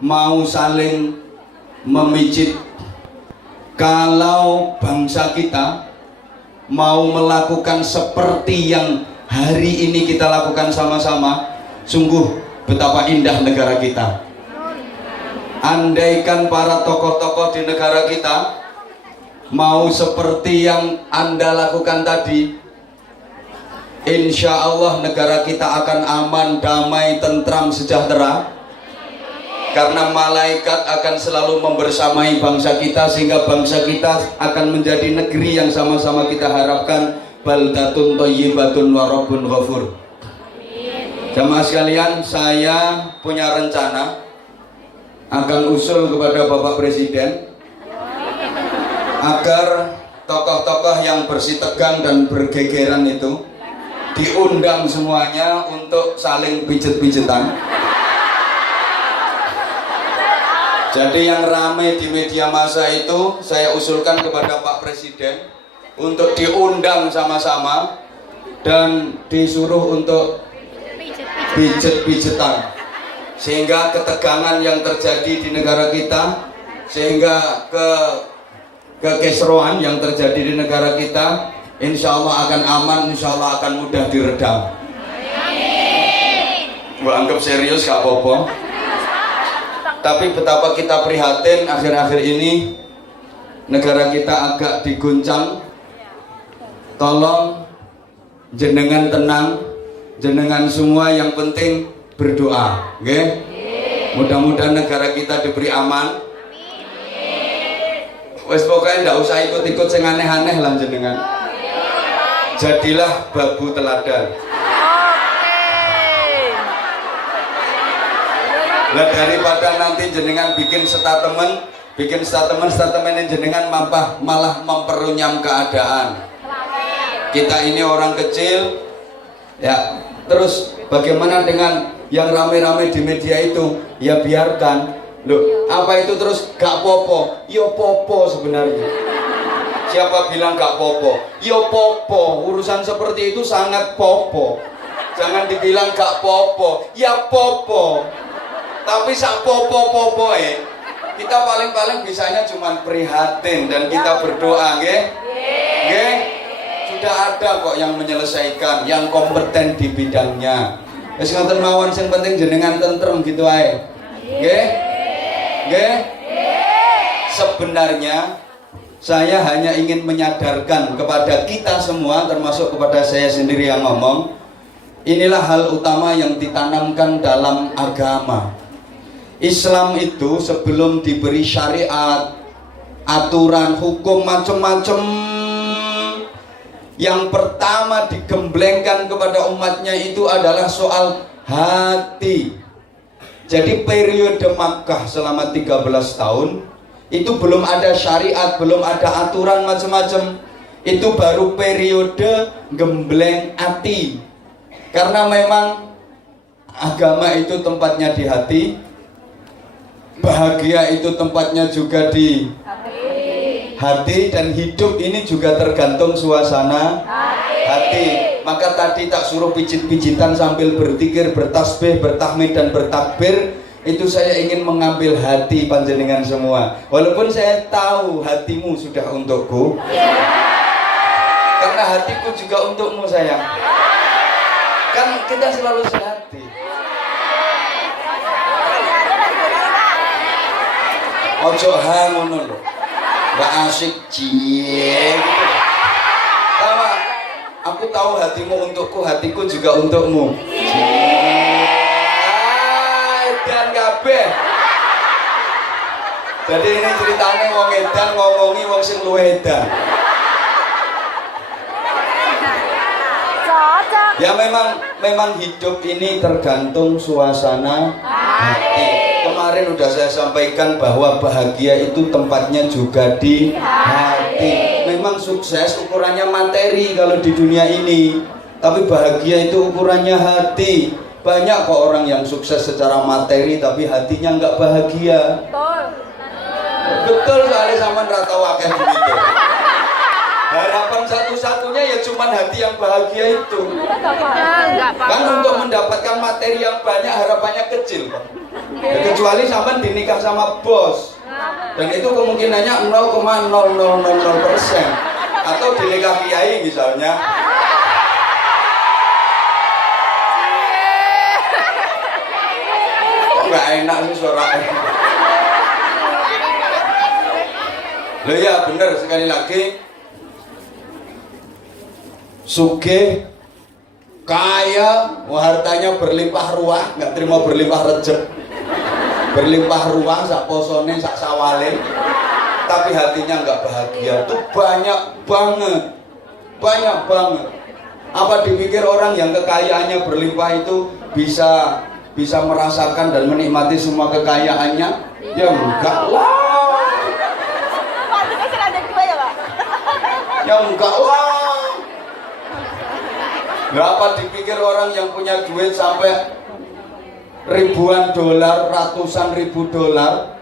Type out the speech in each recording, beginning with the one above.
mau saling memijit. Kalau bangsa kita mau melakukan seperti yang hari ini kita lakukan sama-sama, sungguh betapa indah negara kita. Andaikan para tokoh-tokoh di negara kita mau seperti yang Anda lakukan tadi, insya Allah negara kita akan aman, damai, tentram, sejahtera. Karena malaikat akan selalu membersamai bangsa kita, sehingga bangsa kita akan menjadi negeri yang sama-sama kita harapkan. Baldatun thayyibatun wa rabbun ghafur. Jamaah sekalian, saya punya rencana akan usul kepada Bapak Presiden agar tokoh-tokoh yang bersitegang dan bergegeran itu diundang semuanya untuk saling pijet-pijetan. Jadi yang ramai di media massa itu saya usulkan kepada Pak Presiden untuk diundang sama-sama dan disuruh untuk pijet-pijetan, sehingga ketegangan yang terjadi di negara kita, sehingga kekisruhan yang terjadi di negara kita, insya Allah akan aman, insya Allah akan mudah diredam. Gua anggap serius gak apa-apa. Tapi betapa kita prihatin akhir-akhir ini negara kita agak diguncang. Tolong jenengan tenang, jenengan semua yang penting berdoa, oke? Mudah-mudahan negara kita diberi aman. Wes pokoknya ndak usah ikut-ikut sing aneh-aneh lah jenengan. Jadilah babu teladan. Nah, daripada nanti jenengan bikin statement jenengan malah memperunyam keadaan. Kita ini orang kecil, ya. Terus bagaimana dengan yang rame-rame di media itu? Ya biarkan. Loh, apa itu terus gak popo? Yo popo sebenarnya. Siapa bilang gak popo? Yo popo. Urusan seperti itu sangat popo. Jangan dibilang gak popo. Ya popo. Tapi sak popo-popo kita paling bisanya cuma prihatin dan kita berdoa, nggih? Nggih? Sudah ada kok yang menyelesaikan, yang kompeten di bidangnya. Wis ngoten mawon, sing penting jenengan tentrem gitu ae. Nggih? Nggih? Sebenarnya saya hanya ingin menyadarkan kepada kita semua, termasuk kepada saya sendiri yang ngomong, inilah hal utama yang ditanamkan dalam agama. Islam itu sebelum diberi syariat, aturan, hukum macam-macam, yang pertama digemblengkan kepada umatnya itu adalah soal hati. Jadi periode Makkah selama 13 tahun itu belum ada syariat, belum ada aturan macam-macam. Itu baru periode gembleng hati. Karena memang agama itu tempatnya di hati, bahagia itu tempatnya juga di hati, dan hidup ini juga tergantung suasana hati. Maka tadi tak suruh pijit-pijitan sambil berzikir, bertasbih, bertahmid dan bertakbir. Itu saya ingin mengambil hati panjenengan semua. Walaupun saya tahu hatimu sudah untukku, karena hatiku juga untukmu sayang. Kan kita selalu sehati. Ojo ngono lho. Gak asik cie gitu. Sama, aku tahu hatimu untukku, hatiku juga untukmu. Dan kabeh. Jadi ini ceritanya wong edan ngomongi wong sing luwih edan. Ya memang hidup ini tergantung suasana hati. Kemarin udah saya sampaikan bahwa bahagia itu tempatnya juga di hati. Memang sukses ukurannya materi kalau di dunia ini, tapi bahagia itu ukurannya hati. Banyak kok orang yang sukses secara materi tapi hatinya nggak bahagia. Betul sekali, sama rata wakil begitu. Harapan satu-satunya ya cuman hati yang bahagia itu. Kan untuk mendapatkan materi yang banyak harapannya kecil, Pak. Ya, kecuali sampean dinikah sama bos, dan itu kemungkinannya 0,0000% atau dinikah kiai misalnya. Kok nggak enak sih suaranya? Loh ya bener, sekali lagi sugih kaya, hartanya berlimpah ruah, nggak terima berlimpah rezeki, berlimpah ruah sak posone sak sawale, tapi hatinya nggak bahagia. Itu banyak banget. Apa dipikir orang yang kekayaannya berlimpah itu bisa merasakan dan menikmati semua kekayaannya? Ya enggak lah. Ya enggak lah. Berapa dipikir orang yang punya duit sampai ribuan dolar, ratusan ribu dolar,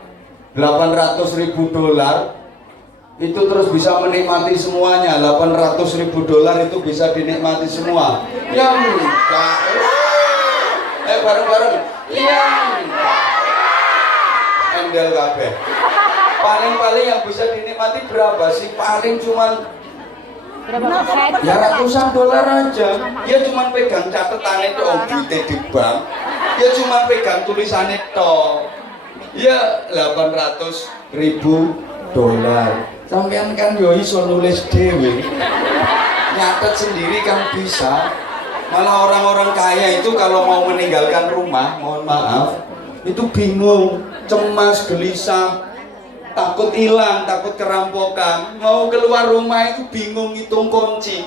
800.000 dolar, itu terus bisa menikmati semuanya. 800.000 dolar itu bisa dinikmati semua? Ya enggak. Bareng-bareng. Ya enggak. Endel kabeh. Paling-paling yang bisa dinikmati berapa sih? Paling cuman ya ratusan dolar aja. Ya cuman pegang catetannya toh, duitnya di bank. Ya cuman pegang tulisannya toh. Ya 800.000 dolar. Sampean kan yo iso nulis dhewe. Nyatet sendiri kan bisa. Malah orang-orang kaya itu kalau mau meninggalkan rumah, mohon maaf, itu bingung, cemas, gelisah, takut hilang, takut kerampokan. Mau keluar rumah itu bingung ngitung kunci.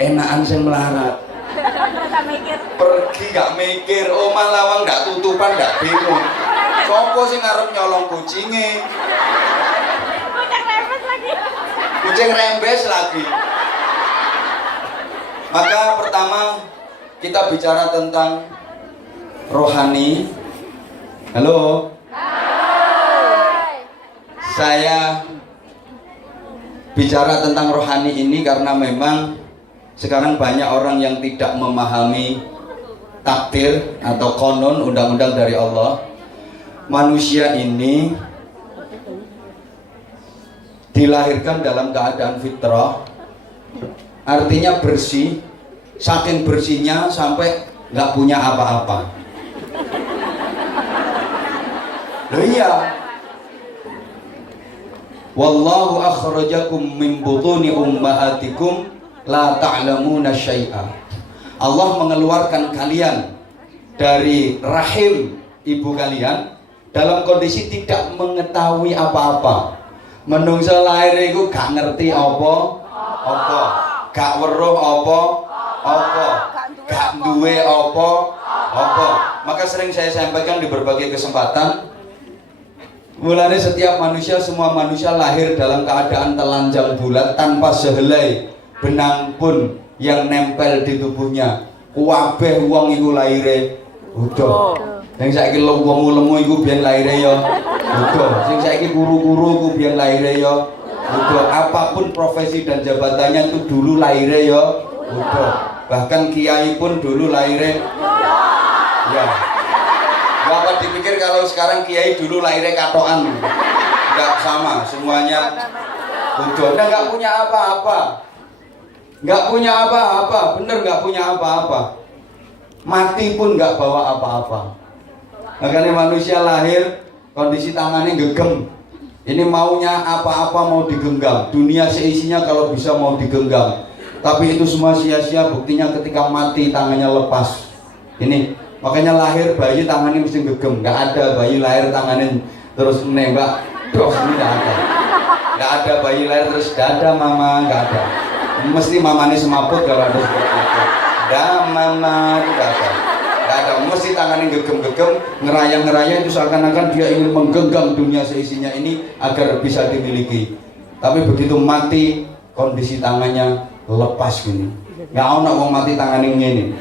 Enakan sing melarat. Pergi gak mikir, omah lawang gak tutupan, gak bingung. Sopo sing ngarep nyolong kucinge? Kucing rembes lagi. Maka pertama kita bicara tentang rohani. Halo. Saya bicara tentang rohani ini karena memang sekarang banyak orang yang tidak memahami takdir atau konon, undang-undang dari Allah. Manusia ini dilahirkan dalam keadaan fitrah, artinya bersih, saking bersihnya sampai nggak punya apa-apa. Loh iya, wallahu akhrajakum min butuni ummahatikum la ta'lamuna syai'a. Allah mengeluarkan kalian dari rahim ibu kalian dalam kondisi tidak mengetahui apa-apa. Menungso lahir iku gak ngerti apa, gak weruh apa, gak duwe apa. Maka sering saya sampaikan di berbagai kesempatan, mulanya setiap manusia, semua manusia lahir dalam keadaan telanjang bulat tanpa sehelai benang pun yang nempel di tubuhnya. Kabeh wong iku laire udah. Sing saiki lemu-lemu iku biyen laire ya udah. Sing saiki guru-guru iku biyen laire ya udah. Apapun profesi dan jabatannya itu dulu laire ya udah. Bahkan kiai pun dulu laire ya. Bapak dipikir kalau sekarang kiai dulu lahirnya katoan? Enggak, sama, semuanya udah. Udah nggak punya apa-apa, bener nggak punya apa-apa. Mati pun nggak bawa apa-apa. Makanya manusia lahir kondisi tangannya gegem. Ini maunya apa-apa mau digenggam. Dunia seisinya kalau bisa mau digenggam. Tapi itu semua sia-sia, buktinya ketika mati tangannya lepas. Ini makanya lahir bayi tangannya mesti gegem. Nggak ada bayi lahir tangannya terus menembak. Dos, ini nggak ada. Nggak ada bayi lahir terus dada mama, nggak ada. Mesti mamanya semaput kalau ada seperti itu. Dah mama itu nggak ada. Nggak ada. Mesti tangannya gegem-gegem, ngerayang-ngerayang itu seakan-akan dia ingin menggenggam dunia seisinya ini agar bisa dimiliki. Tapi begitu mati kondisi tangannya lepas gini. Nggak ada orang mati tangannya gini.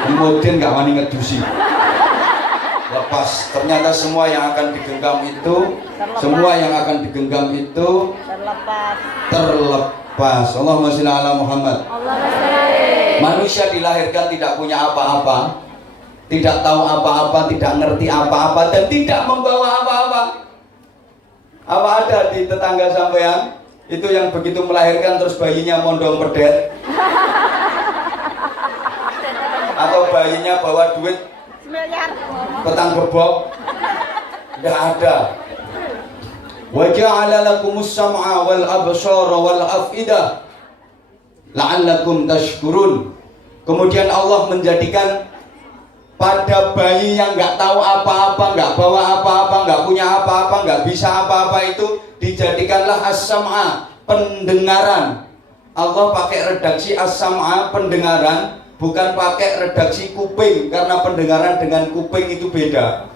Kemudian nggak wani ngedusi, lepas. Ternyata semua yang akan digenggam itu terlepas. Allahumma sholli ala Muhammad. Manusia dilahirkan tidak punya apa-apa, tidak tahu apa-apa, tidak ngerti apa-apa, dan tidak membawa apa-apa. Apa ada di tetangga sampean itu yang begitu melahirkan terus bayinya mondong pedet? Atau bayinya bawa duit petang gebok? Tidak ada. Wa ja'ala lakumus sam'a wal absara wal af'idah la'allakum tashkurun. Kemudian Allah menjadikan pada bayi yang nggak tahu apa-apa, nggak bawa apa-apa, nggak punya apa-apa, nggak bisa apa-apa itu dijadikanlah as-sam'a, pendengaran. Allah pakai redaksi as-sam'a, pendengaran, bukan pakai redaksi kuping, karena pendengaran dengan kuping itu beda.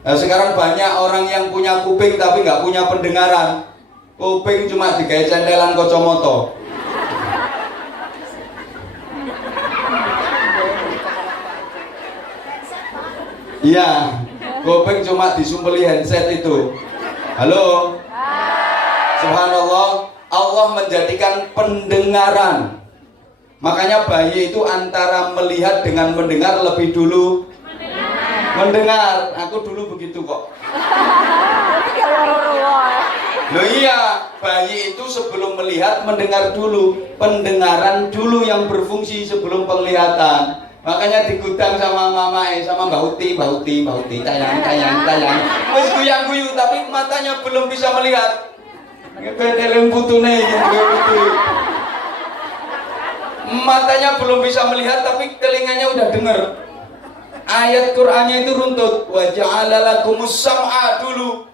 Nah, sekarang banyak orang yang punya kuping tapi nggak punya pendengaran. Kuping cuma digawe centelan kacamata. Iya, kuping cuma disumpeli handset itu. Halo. Subhanallah, Allah menjadikan pendengaran. Makanya bayi itu antara melihat dengan mendengar lebih dulu mendengar. Aku dulu begitu kok. Loh iya, bayi itu sebelum melihat mendengar dulu. Pendengaran dulu yang berfungsi sebelum penglihatan. Makanya di gudang sama mama sama Mbak Uti, tayang. Wes guyang-guyu tapi matanya belum bisa melihat. Ngebedeleng putune gitu. Matanya belum bisa melihat tapi telinganya udah dengar. Ayat Qur'annya itu runtut. Wa ja'ala lakumus sam'a dulu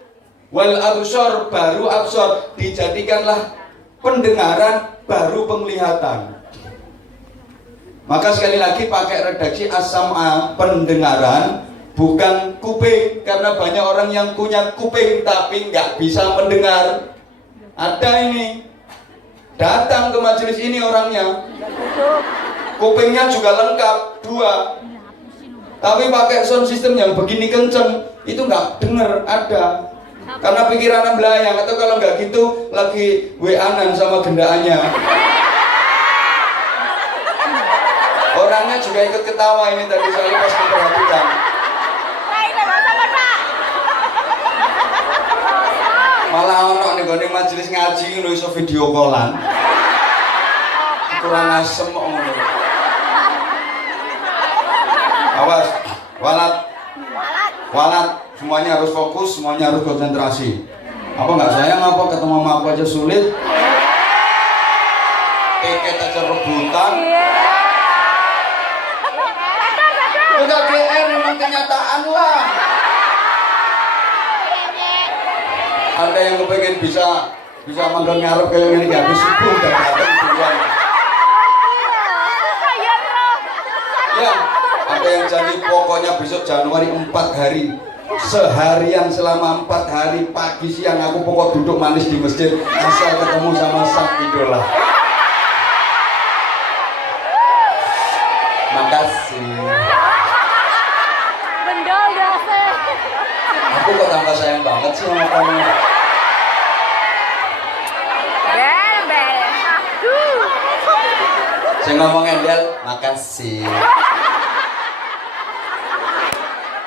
wal absar, baru absar, dijadikanlah pendengaran baru penglihatan. Maka sekali lagi pakai redaksi as-sam'a, pendengaran, bukan kuping, karena banyak orang yang punya kuping tapi nggak bisa mendengar. Ada ini datang ke majelis ini orangnya, kupingnya juga lengkap 2, tapi pakai sound system yang begini kenceng, itu nggak dengar. Ada karena pikirannya belayang, atau kalau nggak gitu lagi WA-an sama gendaannya. Orangnya juga ikut ketawa ini tadi saya pas memperhatikan. Malah ono ning gone majelis ngaji ngono iso video callan. Kurang asem kok ngono. Awas, walat, semuanya harus fokus, semuanya harus konsentrasi. Apa nggak sayang apa ketemu sama aku aja sulit? Tiket aja rebutan. Udah GR memang kenyataan lah. Ada yang kepengen bisa manggon ngarep kayak ini habis subuh udah datang duluan. Ya, ada yang janji pokoknya besok Januari 4 hari seharian selama 4 hari pagi siang aku pokok duduk manis di masjid asal ketemu sama sang idola. Makasih. Aku kok tambah sayang banget sih sama kamu. Saya ngomong endel, makasih.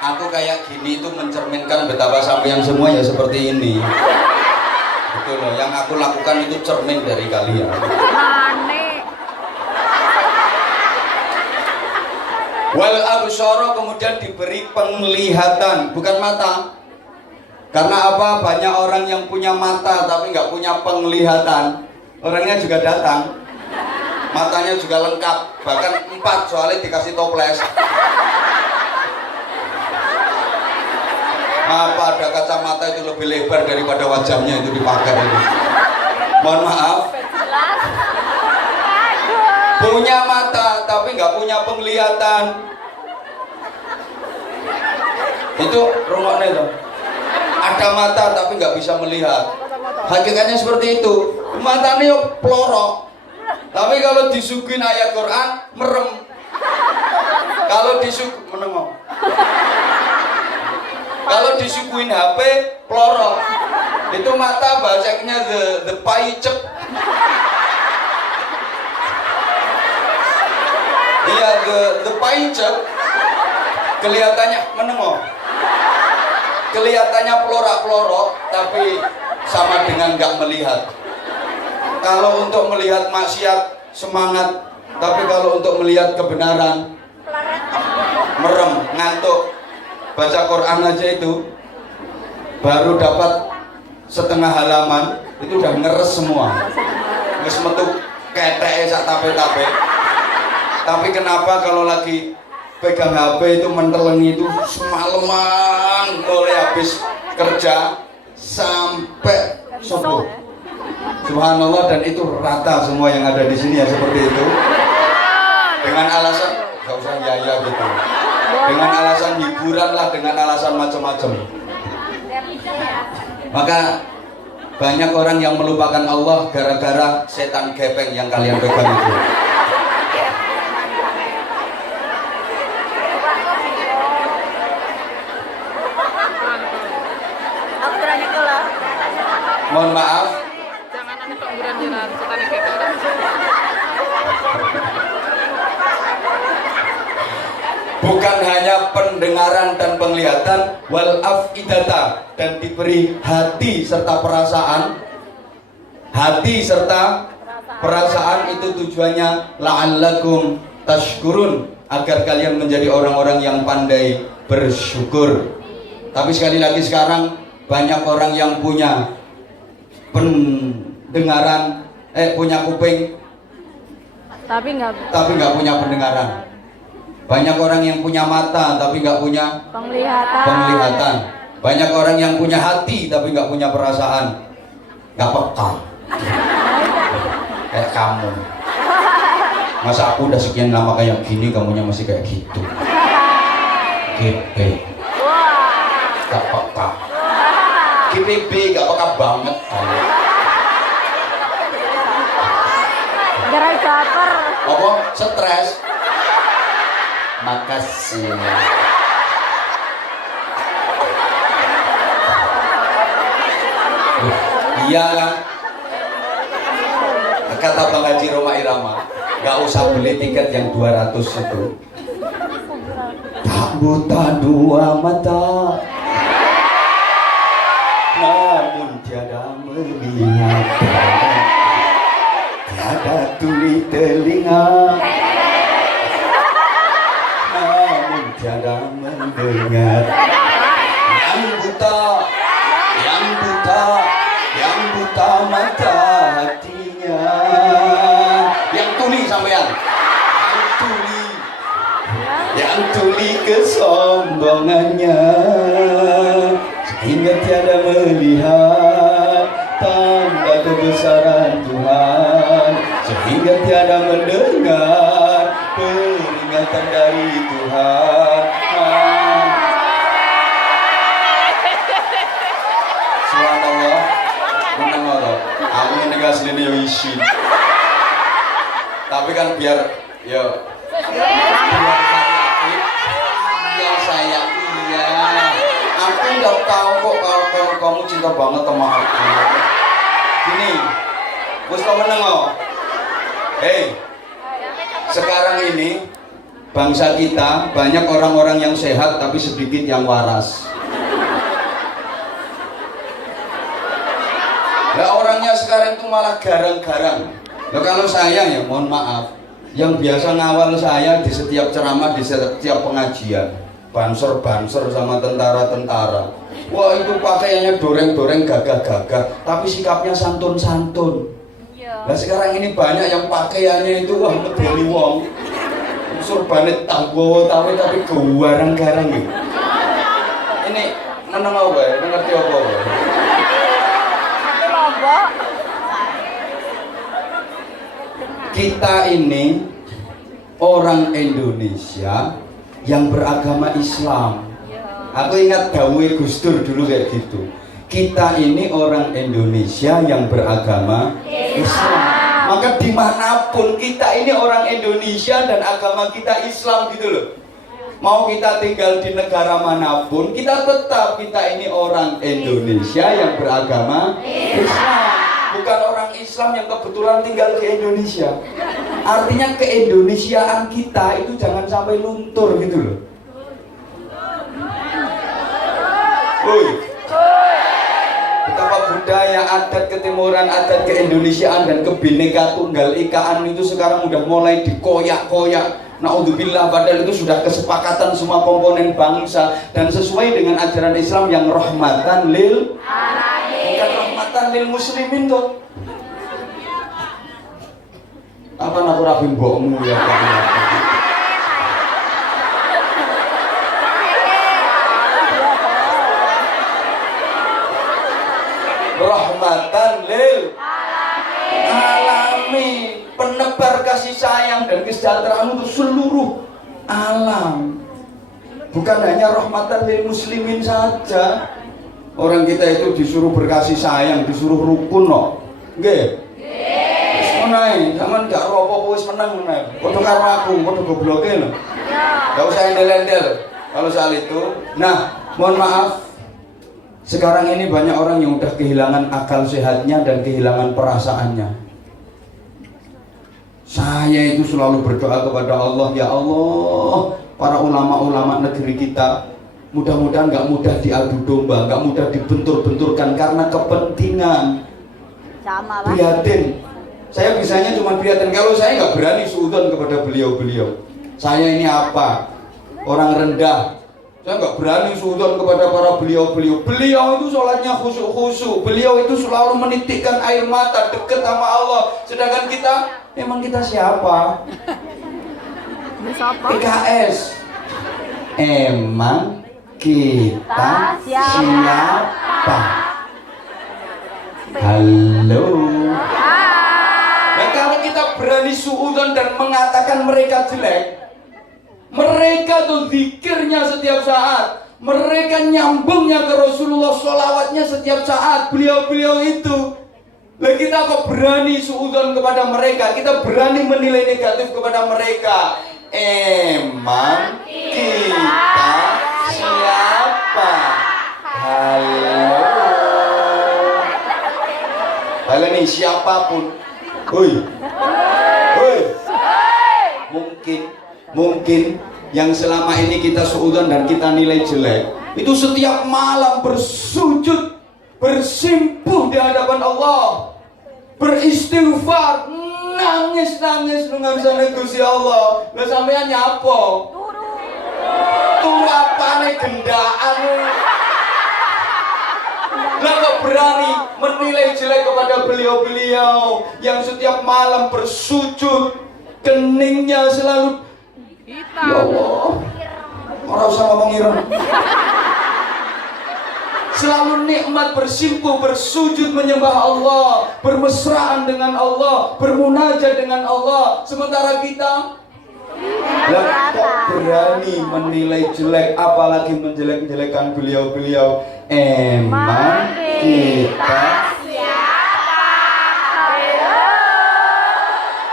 Aku kayak gini itu mencerminkan betapa sampean semua ya seperti ini. Betul loh, yang aku lakukan itu cermin dari kalian. Wal absara, kemudian diberi penglihatan, bukan mata. Karena apa? Banyak orang yang punya mata tapi nggak punya penglihatan. Orangnya juga datang, matanya juga lengkap, bahkan 4 soalnya dikasih toples. Apa ada kacamata itu lebih lebar daripada wajahnya itu dipakai itu? Mohon maaf. Punya mata tapi nggak punya penglihatan. Itu rungoknya loh. Ada mata tapi nggak bisa melihat. Hakikatnya seperti itu. Matanya yuk pelorok. Tapi kalau disuguhin ayat Quran merem. Kalau menengok. Kalau disuguhin HP pelorok. Itu mata bacanya the paicek. Iya the paicek. Kelihatannya menengok. Kelihatannya pelorok-pelorok, tapi sama dengan nggak melihat. Kalau untuk melihat maksiat semangat, tapi kalau untuk melihat kebenaran merem, ngantuk. Baca Quran aja itu baru dapat setengah halaman itu udah ngeres semua, nges metu ketek sak tape-tape. Tapi kenapa kalau lagi pegang HP itu mentelengi itu semalaman mulai habis kerja sampai subuh. Subhanallah, dan itu rata semua yang ada di sini ya seperti itu. Dengan alasan gak usah ya gitu. Dengan alasan hiburan lah, dengan alasan macam-macam. Maka banyak orang yang melupakan Allah gara-gara setan gepeng yang kalian pegang itu. Mohon maaf. Jangan ada pengguran-guran setan gepeng. Bukan hanya pendengaran dan penglihatan, wal afidata, dan diberi hati serta perasaan. Hati serta perasaan itu tujuannya la'allakum tashkurun, agar kalian menjadi orang-orang yang pandai bersyukur. Tapi sekali lagi sekarang banyak orang yang punya pendengaran, punya kuping, tapi nggak punya pendengaran. Banyak orang yang punya mata tapi nggak punya penglihatan. Banyak orang yang punya hati tapi nggak punya perasaan, nggak peka. Kayak kamu. Masa aku udah sekian lama kayak gini, kamunya masih kayak gitu. GP. Nggak peka. GPB nggak peka banget. Gerai caper. Apa? Stres. Makasih. Iya kan? Kata Bang Haji Roma Irama, gak usah beli tiket yang 200 itu. Tak buta dua mata, namun tiada melihat. Tiada tuli telinga, tiada mendengar. Yang buta mata hatinya. Yang tuli sampean, yang tuli kesombongannya, sehingga tiada melihat tanda kebesaran Tuhan, sehingga tiada mendengar peringatan dari Tuhan. Subhanallah, menang Allah. Aku ini aslinya yo isi. Tapi kan biar saya iya. Aku nggak tahu kok kalau kamu cinta banget sama aku. Gini, bos kamu menang oh. Sekarang ini bangsa kita banyak orang-orang yang sehat tapi sedikit yang waras. Nah, orangnya sekarang itu malah garang-garang. Nah, kalau saya ya mohon maaf, yang biasa ngawal saya di setiap ceramah, di setiap pengajian, banser-banser sama tentara-tentara. Wah, itu pakaiannya doreng-doreng, gagah-gagah, tapi sikapnya santun-santun. Nah, sekarang ini banyak yang pakaiannya itu wah medeli wong. Surbane tanggowo tapi kewarang-garang gitu. Ini meneng apa ya? Ngerti apa ya? Kita ini orang Indonesia yang beragama Islam. Aku ingat dawuhe Gus Dur dulu kayak gitu. Kita ini orang Indonesia yang beragama Islam. Maka dimanapun kita ini orang Indonesia dan agama kita Islam gitu loh. Mau kita tinggal di negara manapun, kita tetap kita ini orang Indonesia yang beragama Islam. Bukan orang Islam yang kebetulan tinggal di Indonesia. Artinya keindonesiaan kita itu jangan sampai luntur gitu loh. Woi. Betapa budaya, adat ketimuran, adat keindonesiaan dan kebineka tunggal ikaan itu sekarang udah mulai dikoyak-koyak. Naudzubillah, padahal itu sudah kesepakatan semua komponen bangsa dan sesuai dengan ajaran Islam yang rahmatan lil alamin. Bukan rahmatan lil muslimin tuh. Apa aku rapi mbokmu ya Pak? Rahmatan lil alamin, penebar kasih sayang dan kesejahteraan untuk seluruh alam. Bukan hanya rahmatan lil muslimin saja. Orang kita itu disuruh berkasih sayang, disuruh rukun no. Nggih. Wis menae, sampean gak ro apa-apa wis menang menae. Padha karo aku, padha gobloke lho. Enggak usah endel-endel kalau soal itu. Nah, mohon maaf. Sekarang ini banyak orang yang udah kehilangan akal sehatnya dan kehilangan perasaannya. Saya itu selalu berdoa kepada Allah, ya Allah, para ulama-ulama negeri kita, mudah-mudahan gak mudah diadu domba, gak mudah dibentur-benturkan karena kepentingan. Sama, Pak. Prihatin. Saya bisanya cuma prihatin. Kalau saya gak berani suudzon kepada beliau-beliau. Saya ini apa? Orang rendah. Saya nggak berani suudzon kepada para beliau-beliau. Beliau itu sholatnya khusyuk-khusyuk. Beliau itu selalu menitikkan air mata dekat sama Allah. Sedangkan kita, emang kita siapa? PKS. Emang kita siapa? Halo. Nah, kalau kita berani suudzon dan mengatakan mereka jelek, mereka tuh zikirnya setiap saat, mereka nyambungnya ke Rasulullah, sholawatnya setiap saat, beliau-beliau itu. Lah kita kok berani suudzon kepada mereka, kita berani menilai negatif kepada mereka. Emang kita siapa? Halo. Halo nih siapapun. Hoi. Hoi. Mungkin yang selama ini kita suudzon dan kita nilai jelek itu setiap malam bersujud, bersimpuh di hadapan Allah, beristighfar, nangis nungansane Gusti Allah. Lah sampean nyapa? Turu apane gendaan? Lah kok berani menilai jelek kepada beliau-beliau yang setiap malam bersujud, keningnya selalu hitam. ya Allah, orang usah ngomong ireng. Selalu nikmat bersimpuh, bersujud menyembah Allah, bermesraan dengan Allah, bermunajat dengan Allah. Sementara kita lah kok berani menilai jelek, apalagi menjelek-jelekan beliau-beliau. Emang kita siapa?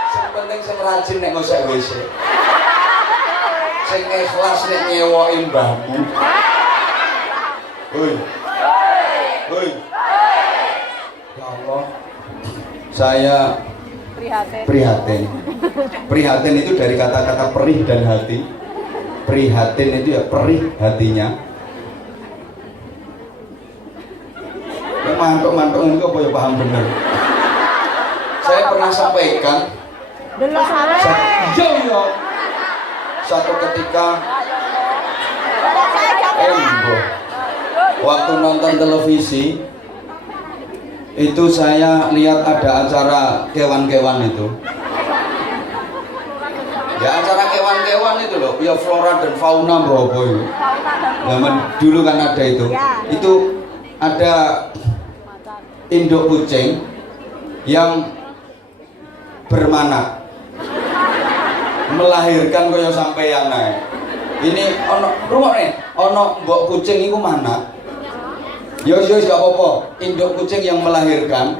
Yang penting sing rajin nek ngosek WC. Sing ikhlas nek nyewoki mbahmu. Hoi. Hoi. Ya Allah. Saya prihatin. Prihatin itu dari kata-kata perih dan hati. Prihatin itu ya perih hatinya. Ya mantuk-mantuk itu apa ya paham bener. Saya pernah sampaikan. Satu ketika waktu nonton televisi itu saya lihat ada acara kewan-kewan itu. Ya acara kewan-kewan itu loh, ya flora dan fauna Brobo itu. Zaman dulu kan ada itu. Itu ada induk kucing yang bermanak, melahirkan kaya sampeyan ae. Ini ono rungokne, ono mbok kucing iku mana? Yo gak apa-apa, induk kucing yang melahirkan.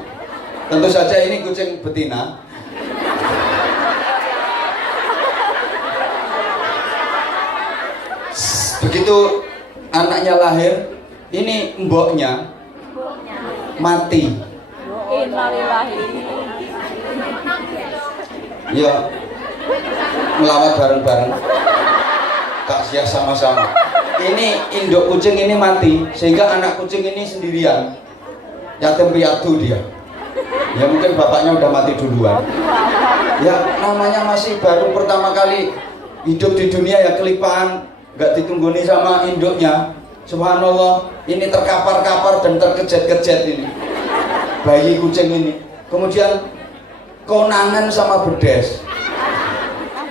Tentu saja ini kucing betina. Begitu anaknya lahir, ini mboknya mati. Ya, melawat bareng-bareng. Takziah sama-sama. ini induk kucing ini mati sehingga anak kucing ini sendirian, yatim piatu dia. Ya mungkin bapaknya udah mati duluan. Ya namanya masih baru pertama kali hidup di dunia ya kelipaan, nggak ditungguni sama induknya. Subhanallah, ini terkapar-kapar dan terkejet-kejet ini bayi kucing ini. Kemudian konangan sama bedes,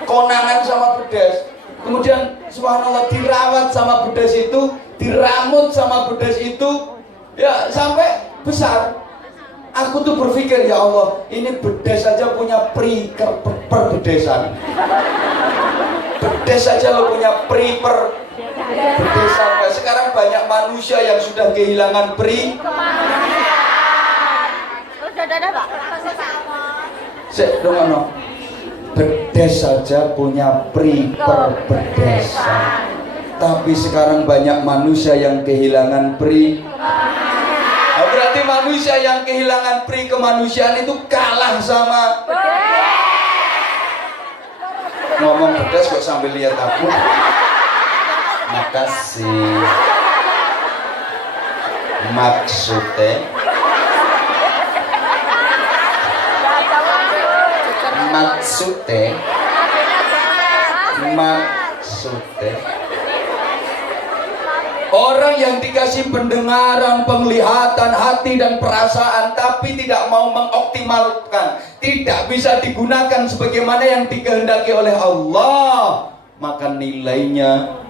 konangan sama bedes. Kemudian subhanallah dirawat sama bedes itu, diramut sama bedes itu, ya sampai besar. Aku tuh berpikir, ya Allah, ini bedes saja punya perbedesan. Bedes saja lo punya perbedesan. Nah, sekarang banyak manusia yang sudah kehilangan bedes saja punya perbedesan. Tapi sekarang banyak manusia yang kehilangan Nah, berarti manusia yang kehilangan kemanusiaan itu kalah sama ngomong bedes kok sambil lihat aku. Makasih. Maksudnya orang yang dikasih pendengaran, penglihatan, hati dan perasaan tapi tidak mau mengoptimalkan, tidak bisa digunakan sebagaimana yang dikehendaki oleh Allah, maka nilainya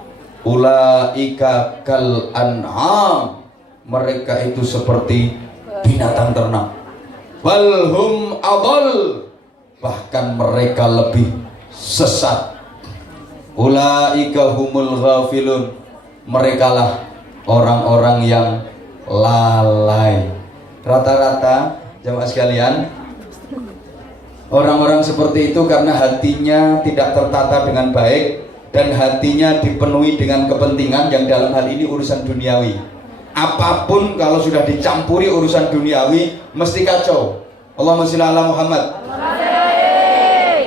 ulaika kal an'am, mereka itu seperti binatang ternak, balhum adall, bahkan mereka lebih sesat. Ulaika humul ghafilun, merekalah orang-orang yang lalai. Rata-rata jamaah sekalian, orang-orang seperti itu karena hatinya tidak tertata dengan baik dan hatinya dipenuhi dengan kepentingan yang dalam hal ini urusan duniawi. Apapun kalau sudah dicampuri urusan duniawi mesti kacau. Allahumma sholli ala Muhammad.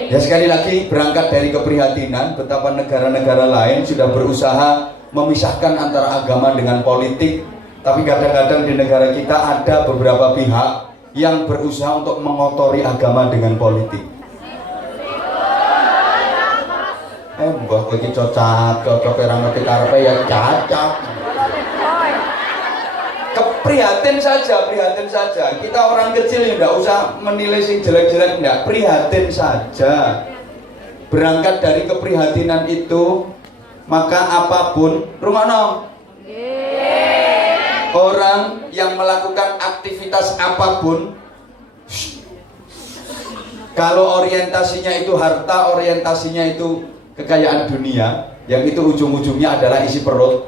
Ya sekali lagi berangkat dari keprihatinan betapa negara-negara lain sudah berusaha memisahkan antara agama dengan politik, tapi kadang-kadang di negara kita ada beberapa pihak yang berusaha untuk mengotori agama dengan politik. Mbah kowe iki cocok perang ngerti karepe ya cacak. Prihatin saja. Kita orang kecil ya enggak usah menilai sing jelek-jelek, enggak, prihatin saja. Berangkat dari keprihatinan itu, maka apapun, rungokno. Orang yang melakukan aktivitas apapun, kalau orientasinya itu harta, orientasinya itu kekayaan dunia, yang itu ujung-ujungnya adalah isi perut.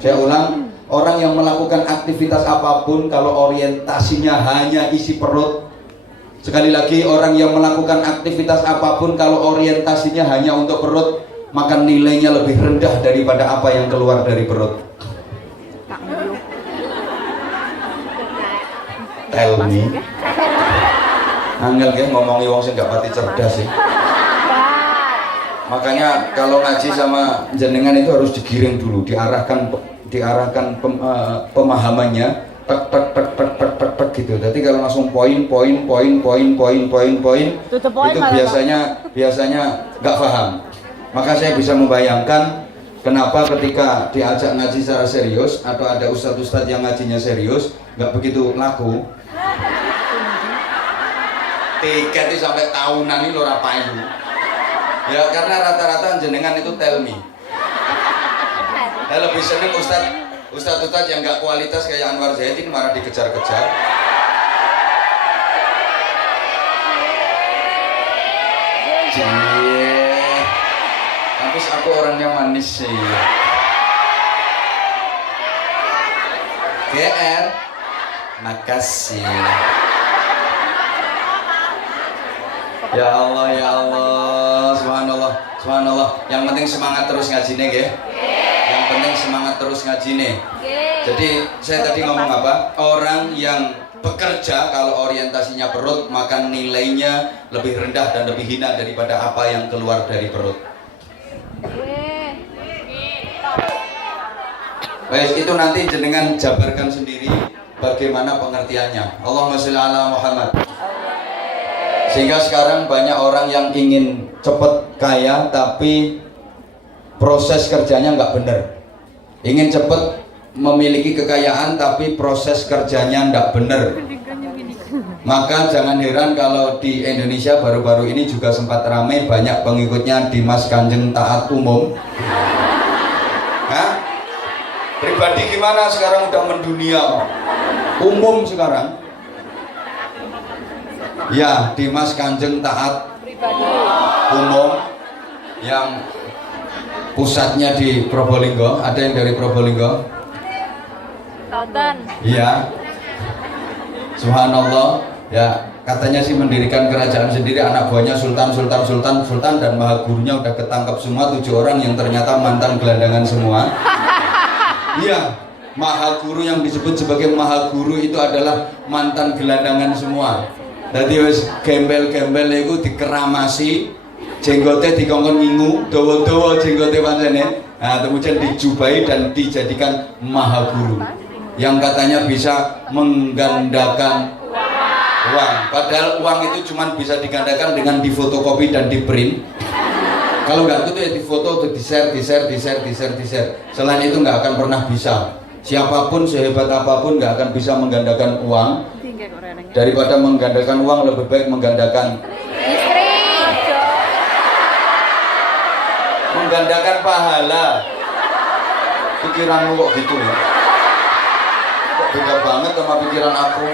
Saya ulang, orang yang melakukan aktivitas apapun kalau orientasinya hanya isi perut. Sekali lagi, orang yang melakukan aktivitas apapun kalau orientasinya hanya untuk perut, maka nilainya lebih rendah daripada apa yang keluar dari perut. Tell me. Angel ya ngomongi wong sing gak pati cerdas sih. Makanya kalau ngaji sama jenengan itu harus digiring dulu, diarahkan pemahamannya tek gitu. Jadi kalau langsung poin itu biasanya nggak paham. Maka saya bisa membayangkan kenapa ketika diajak ngaji secara serius atau ada ustadz-ustadz yang ngajinya serius nggak begitu laku. Tiket itu sampai tahunan ini lo rapain dulu. Ya karena rata-rata jenengan itu tell me. Saya lebih seneng ustadz yang nggak kualitas kayak Anwar Zaidin malah dikejar-kejar. Tapi aku orangnya manis sih. GR, makasih. Ya Allah, subhanallah. Yang penting semangat terus ngajinya, nggih. Yang penting semangat terus ngajinya. Jadi saya tadi ngomong apa? Orang yang bekerja kalau orientasinya perut, maka nilainya lebih rendah dan lebih hina daripada apa yang keluar dari perut. Baik, itu nanti jenengan jabarkan sendiri bagaimana pengertiannya. Allahumma sholli ala Muhammad. Sehingga sekarang banyak orang yang ingin cepat kaya tapi proses kerjanya nggak benar. Ingin cepat memiliki kekayaan tapi proses kerjanya nggak benar. Maka jangan heran kalau di Indonesia baru-baru ini juga sempat ramai banyak pengikutnya Dimas Kanjeng Taat Umum. Hah? Pribadi gimana sekarang udah mendunia, umum sekarang. Ya, Dimas Kanjeng Taat Umum yang pusatnya di Probolinggo. Ada yang dari Probolinggo? Tonton. Iya. Subhanallah. Ya, katanya sih mendirikan kerajaan sendiri, anak buahnya sultan dan maha gurunya udah ketangkap semua 7 orang yang ternyata mantan gelandangan semua. Iya, maha guru yang disebut sebagai maha guru itu adalah mantan gelandangan semua. Jadi wis gembel-gembel itu dikeramasi, jenggotnya dikongkon ngingu, dawa-dawa jenggotnya pancene. Nah, kemudian dijubai dan dijadikan maha guru yang katanya bisa menggandakan uang. Padahal uang itu cuma bisa digandakan dengan difotokopi dan di print. Kalau nggak itu ya difoto, di share. Selain itu nggak akan pernah bisa. Siapapun sehebat apapun nggak akan bisa menggandakan uang. Daripada menggandakan uang lebih baik menggandakan Istri. menggandakan pahala. Pikiranmu kok gitu ya? Kok beda banget sama pikiran aku?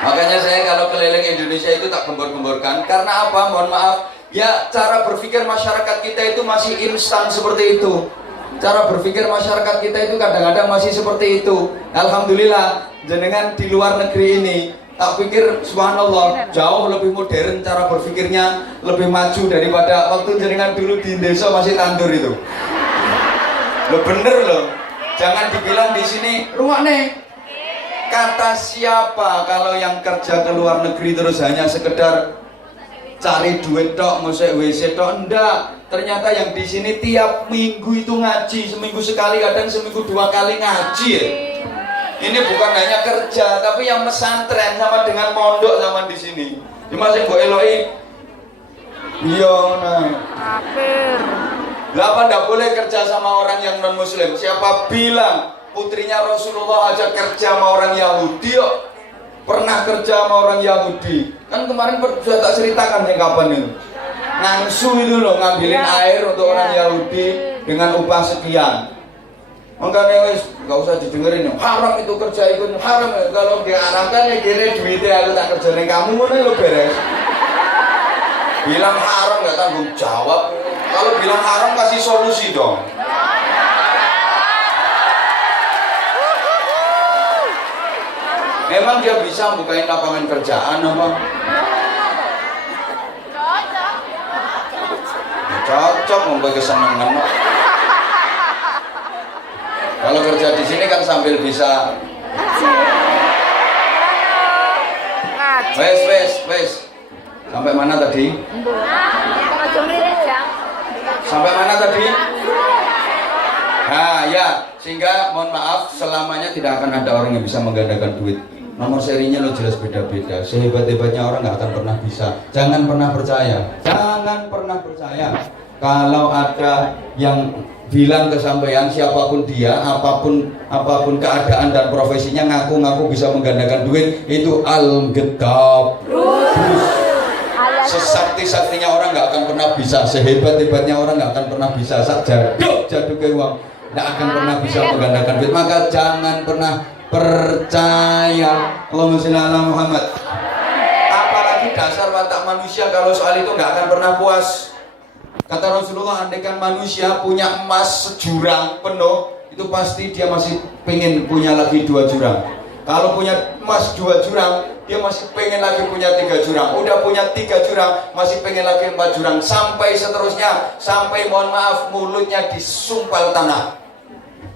Makanya saya kalau keliling Indonesia itu tak gembor-gemborkan. Karena apa? Mohon maaf. Ya, cara berpikir masyarakat kita itu masih instan seperti itu. Cara berpikir masyarakat kita itu kadang-kadang masih seperti itu. Alhamdulillah, jenengan di luar negeri ini, tak pikir subhanallah, jauh lebih modern cara berpikirnya, lebih maju daripada waktu jenengan dulu di desa masih tandur itu. Lo bener loh. Jangan dibilang di sini rumah nih. Kata siapa kalau yang kerja ke luar negeri terus hanya sekedar cari duit tok, ngusik WC tok? Enggak. Ternyata yang di sini tiap minggu itu ngaji, seminggu sekali, kadang seminggu 2 kali ngaji ya. Ini bukan hanya kerja, tapi yang pesantren sama dengan mondok sama di sini. Cuma sing mbok eloki iya nah. Kafir. Lah apa ndak boleh kerja sama orang yang non muslim? Siapa bilang putrinya Rasulullah aja kerja sama orang Yahudi kok? Pernah kerja sama orang Yahudi. Kan kemarin sudah tak ceritakan yang kapan itu. Ngangsu itu loh, ngambilin air untuk orang Yahudi dengan upah sekian. Makanya wis gak usah didengerin, haram itu kerja ikut haram. Kalau diarahkan ya kira duitnya aku tak kerja ning kamu ngono lho beres. Bilang haram gak tanggung jawab. Kalau bilang haram kasih solusi dong. Memang dia bisa bukain lapangan kerjaan apa? Cocok membuat kesenangan. Kalau kerja di sini kan sambil bisa. Wes. Sampai mana tadi? Sampai mana tadi? Nah ya, sehingga mohon maaf selamanya tidak akan ada orang yang bisa menggandakan duit. Nomor serinya lo jelas beda-beda. Sehebat-hebatnya orang nggak akan pernah bisa. Jangan pernah percaya. Kalau ada yang bilang ke sampean siapapun dia, apapun keadaan dan profesinya ngaku-ngaku bisa menggandakan duit, itu al-gedab. Sesakti-saktinya orang nggak akan pernah bisa, sehebat-hebatnya orang nggak akan pernah bisa. Jaduk ke uang nggak akan pernah bisa menggandakan duit. Maka jangan pernah percaya. Allahumma sholli ala Muhammad. Apalagi dasar watak manusia kalau soal itu nggak akan pernah puas. Kata Rasulullah, andaikan manusia punya emas sejurang penuh, itu pasti dia masih pengen punya lagi 2 jurang. Kalau punya emas 2 jurang, dia masih pengen lagi punya 3 jurang. Udah punya 3 jurang, masih pengen lagi 4 jurang. Sampai seterusnya, sampai mohon maaf mulutnya disumpal tanah.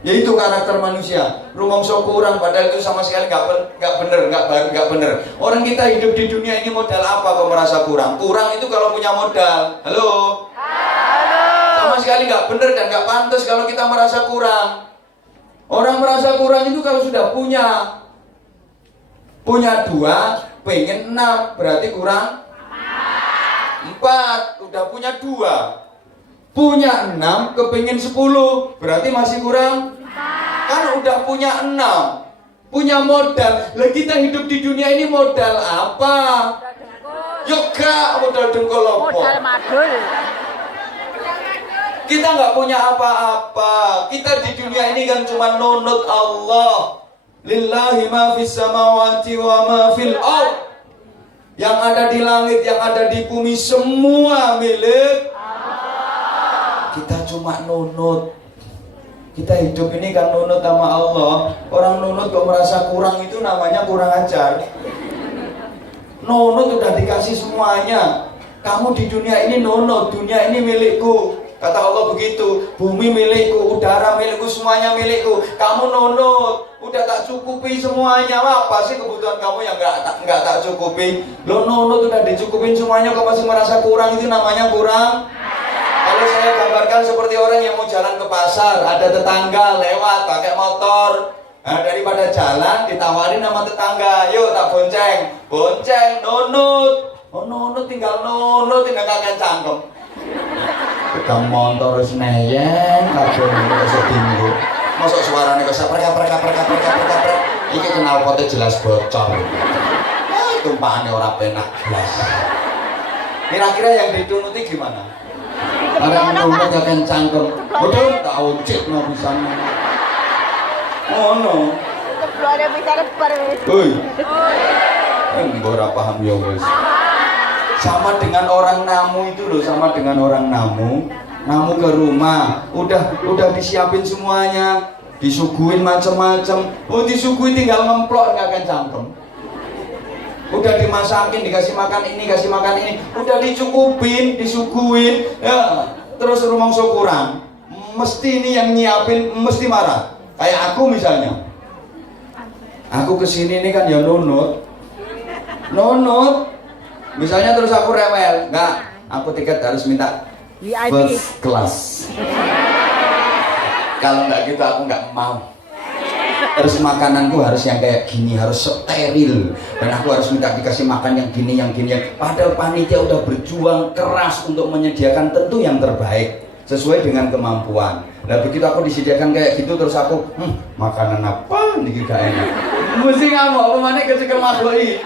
Yaitu karakter manusia. Rumongso kurang, padahal itu sama sekali nggak bener. Orang kita hidup di dunia ini modal apa kok merasa kurang? Kurang itu kalau punya modal. Halo. Sama sekali nggak benar dan nggak pantas kalau kita merasa kurang. Orang merasa kurang itu kalau sudah punya 2, pengen 6, berarti kurang 4. Udah punya 2, punya 6, kepingin 10, berarti masih kurang. Kan udah punya 6, punya modal. Lah kita hidup di dunia ini modal apa? Yoga modal dengkul apa? Modal madul. Kita nggak punya apa-apa. Kita di dunia ini kan cuma nunut Allah. Lillahi ma fis samawati wa ma fil ard. Yang ada di langit, yang ada di bumi semua milik Allah. Kita cuma nunut. Kita hidup ini kan nunut sama Allah. Orang nunut kok merasa kurang itu namanya kurang ajar. Nunut udah dikasih semuanya. Kamu di dunia ini nunut, dunia ini milikku. Kata Allah begitu, bumi milikku, udara milikku, semuanya milikku. Kamu nunut, udah tak cukupi semuanya. Apa sih kebutuhan kamu yang nggak tak cukupi? Lo nunut udah dicukupin semuanya, kok masih merasa kurang, itu namanya kurang. Kalau saya gambarkan seperti orang yang mau jalan ke pasar, ada tetangga lewat pakai motor. Nah, daripada jalan ditawarin sama tetangga, yuk tak bonceng, nunut. Oh nunut tinggal kakek cangkem. Pegang motor wis neyeng, kabeh kok sedinggo. Mosok suarane kok saprek. Iki knalpote jelas bocor. Tumpahane ora penak blas. Kira-kira yang ditunuti gimana? Arek nunut kakek cangkem. Betul tak ucitno pisan. Ono. Keluarnya bisa lebar wis. Hoi. Ora paham ya wis. Sama dengan orang namu itu loh, sama dengan orang namu ke rumah, udah disiapin semuanya, disuguhin macem-macem. Oh disuguhin tinggal ngemplok nggak akan cangkem. Udah dimasakin, dikasih makan ini, udah dicukupin, disuguhin, ya, terus rumangsa kurang. Mesti ini yang nyiapin mesti marah. Kayak aku misalnya, aku kesini ini kan ya nunut. Misalnya terus aku rewel, enggak, aku tiket harus minta first class. Kalau enggak gitu aku enggak mau. Terus makananku harus yang kayak gini, harus steril, dan aku harus minta dikasih makan yang gini. Padahal panitia udah berjuang keras untuk menyediakan tentu yang terbaik sesuai dengan kemampuan. Nah begitu aku disediakan kayak gitu terus aku, makanan apa nih gak enak. Mesti ngamuk, apa mana kecekel makhluk ini.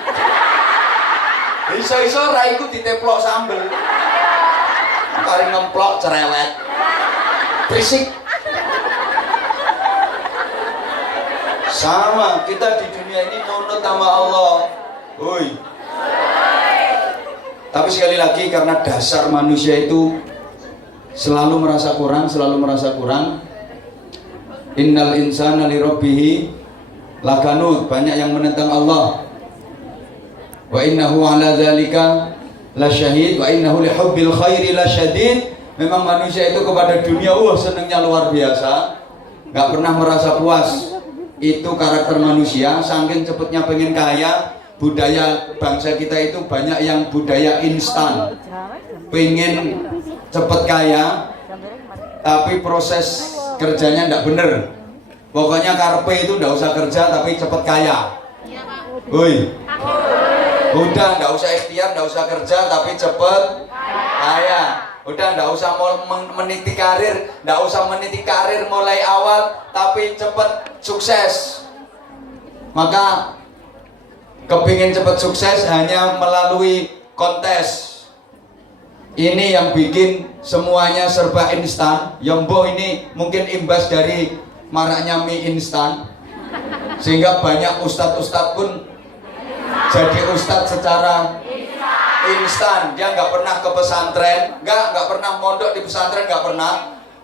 Iso-iso raiku diteplok sambel. Kari ngemplok cerewet. Berisik. Sama, kita di dunia ini nunut sama Allah. Hoi. Tapi sekali lagi karena dasar manusia itu selalu merasa kurang. Innal insana li rabbih lakanut, banyak yang menentang Allah. Wa innahu ala dzalika lasyahid wa innahu li hubbil khairi lasyadid. Memang manusia itu kepada dunia senangnya luar biasa, nggak pernah merasa puas. Itu karakter manusia, saking cepatnya pengen kaya. Budaya bangsa kita itu banyak yang budaya instan, pengen cepet kaya tapi proses kerjanya nggak bener. Pokoknya karpe itu nggak usah kerja tapi cepet kaya. Woi, udah nggak usah ikhtiar, nggak usah kerja tapi cepet kaya. Udah nggak usah meniti karir, mulai awal tapi cepet sukses. Maka kepingin cepet sukses hanya melalui kontes. Ini yang bikin semuanya serba instan. Yombo ini mungkin imbas dari maraknya mie instan, sehingga banyak ustadz pun jadi ustadz secara instan. Dia nggak pernah ke pesantren, nggak pernah mondok di pesantren, nggak pernah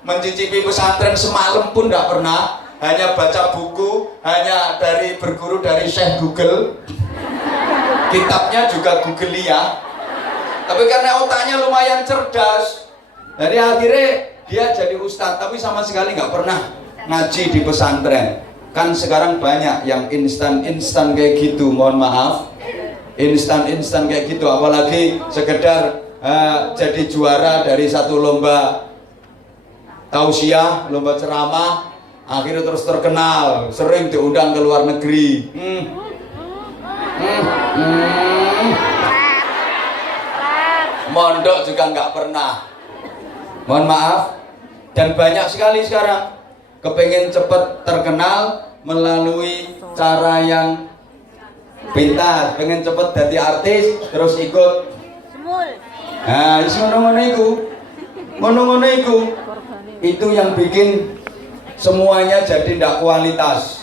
mencicipi pesantren semalam pun nggak pernah. Hanya baca buku, hanya berguru dari Syekh Google. Kitabnya juga Googleia. Tapi karena otaknya lumayan cerdas, dari akhirnya dia jadi ustadz, tapi sama sekali nggak pernah ngaji di pesantren. Kan sekarang banyak yang instan kayak gitu, mohon maaf, instan kayak gitu, apalagi sekedar jadi juara dari satu lomba tausiah, lomba ceramah, akhirnya terus terkenal, sering diundang ke luar negeri. Mondok juga nggak pernah. Mohon maaf. Dan banyak sekali sekarang kepengen cepet terkenal melalui cara yang pintar, pengen cepet jadi artis terus ikut Semul. nah ngono-ngono iku itu yang bikin semuanya jadi tidak kualitas.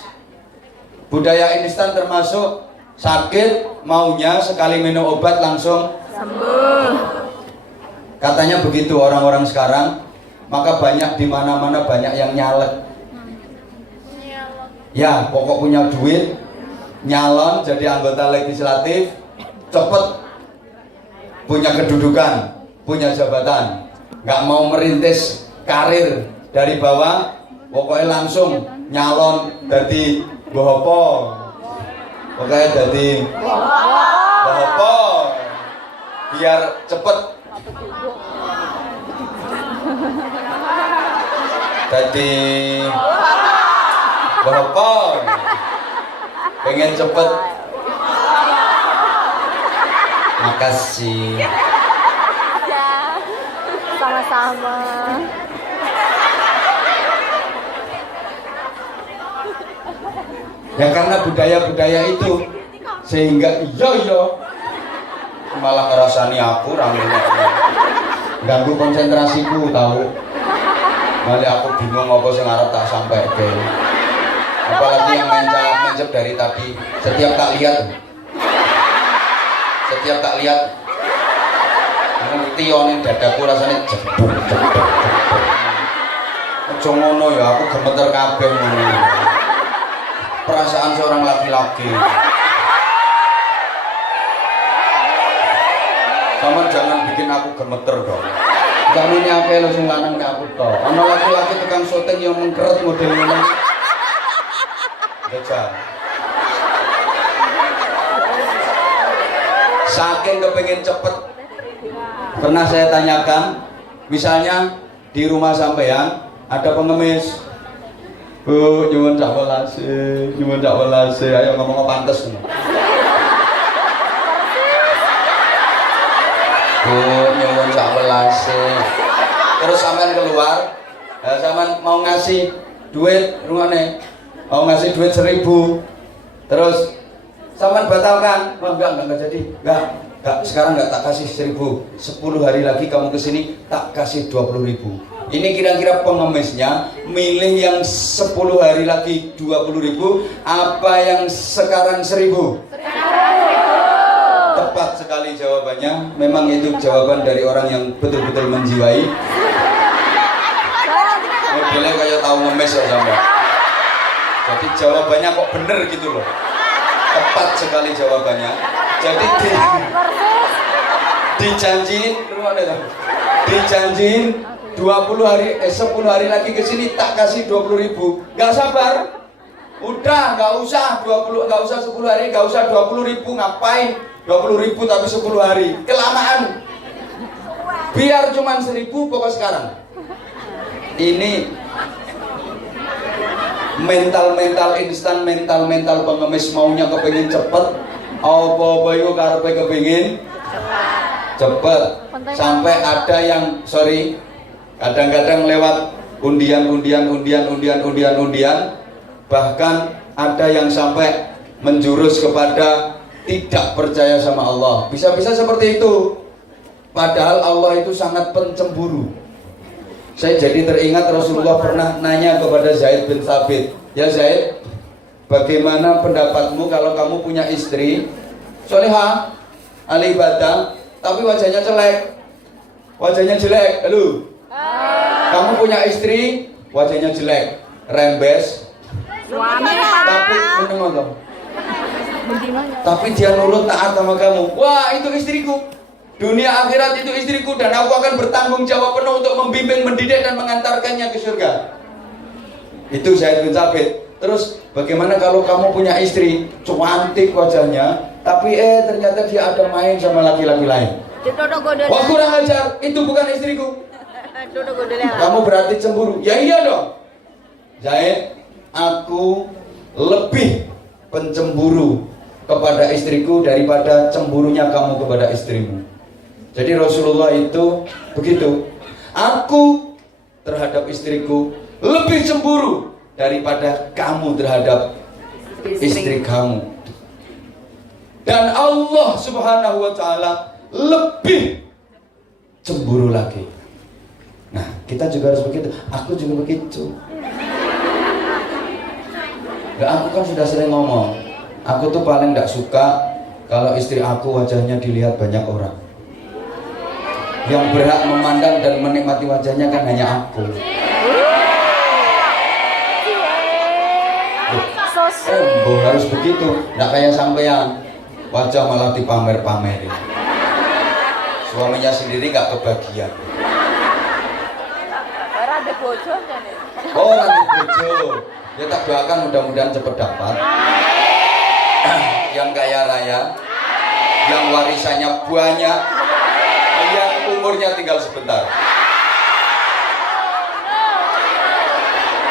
Budaya instan termasuk sakit maunya sekali minum obat langsung Sembuh. katanya begitu orang-orang sekarang. Maka banyak di mana-mana banyak yang nyalek. Ya, pokok punya duit, nyalon jadi anggota legislatif, cepet punya kedudukan, punya jabatan, nggak mau merintis karir dari bawah, pokoknya langsung nyalon jadi bohopo, pokoknya jadi bohopo, biar cepet jadi bohopo, pengen cepet. Makasih. Ya. Sama-sama. Ya karena budaya-budaya itu sehingga iya malah ngerasani aku ramenya ganggu konsentrasiku tahu. Malah aku bingung apa sing arep tak sampaikan. Apalagi yang mencap dari tadi setiap tak lihat ngerti ini dadaku rasanya jeduk. Aja ngono ya, aku gemeter kabeh ngono. Perasaan seorang laki-laki. Kamu jangan bikin aku gemeter dong. Kamu ini apa lo sing lanang nek aku to. Ana laki-laki tukang syuting yang mengkeret model ngono. Gajah. Saking kepengen cepet, pernah saya tanyakan, misalnya di rumah sampean ada pengemis, Bu, nyuwun sak welase, ayo ngomong pantes. Bu, nyuwun sak welase. Terus sampean keluar, sampean mau ngasih duit, rungokne, mau ngasih duit 1.000, terus sampean batalkan, wah enggak jadi, enggak, sekarang enggak tak kasih 1.000, 10 hari lagi kamu kesini tak kasih 20.000. Ini kira-kira pengemisnya milih yang 10 hari lagi 20.000 apa yang sekarang 1.000? Tepat sekali jawabannya. Memang itu jawaban dari orang yang betul-betul menjiwai. Modelnya kayak tahu ngemis ya sampai. Jadi jawabannya kok bener gitu loh. Tepat sekali jawabannya. Jadi dijanjiin 10 hari lagi ke sini tak kasih 20.000. Gak sabar. Udah, gak usah 10 hari, gak usah 20.000. Ngapain 20.000 tapi 10 hari? Kelamaan. Biar cuman 1.000 pokok sekarang. Ini mental instan, mental pengemis maunya kepengen cepet. Apa-apa itu karepe kepengin cepet. Sampai ada yang kadang-kadang lewat undian, bahkan ada yang sampai menjurus kepada tidak percaya sama Allah. Bisa-bisa seperti itu. Padahal Allah itu sangat pencemburu. Saya jadi teringat Rasulullah pernah nanya kepada Zaid bin Thabit, ya Zaid, bagaimana pendapatmu kalau kamu punya istri solehah, ahli ibadah, tapi wajahnya jelek, halo? Kamu punya istri, wajahnya jelek, rembes, tapi dia nurut taat sama kamu. Wah, itu istriku. Dunia akhirat itu istriku dan aku akan bertanggung jawab penuh untuk membimbing, mendidik dan mengantarkannya ke surga. Itu Zaid bin Thabit. Terus bagaimana kalau kamu punya istri cantik wajahnya, tapi ternyata dia ada main sama laki-laki lain. Wah, kurang ajar, itu bukan istriku. Kamu berarti cemburu. Ya iya dong. Zaid, aku lebih pencemburu kepada istriku daripada cemburunya kamu kepada istrimu. Jadi Rasulullah itu begitu. Aku terhadap istriku lebih cemburu daripada kamu terhadap istri kamu. Dan Allah Subhanahu wa taala lebih cemburu lagi. Nah, kita juga harus begitu. Aku juga begitu. Aku kan sudah sering ngomong, aku tuh paling gak suka kalau istri aku wajahnya dilihat banyak orang. Yang berhak memandang dan menikmati wajahnya kan hanya aku. Harus begitu, gak kayak sampean wajah malah dipamer-pamerin. Suaminya sendiri gak kebagian. Oh, nanti bojo. Ya tak doakan mudah-mudahan cepat dapat. Yang kaya raya, yang warisannya banyak, yang umurnya tinggal sebentar.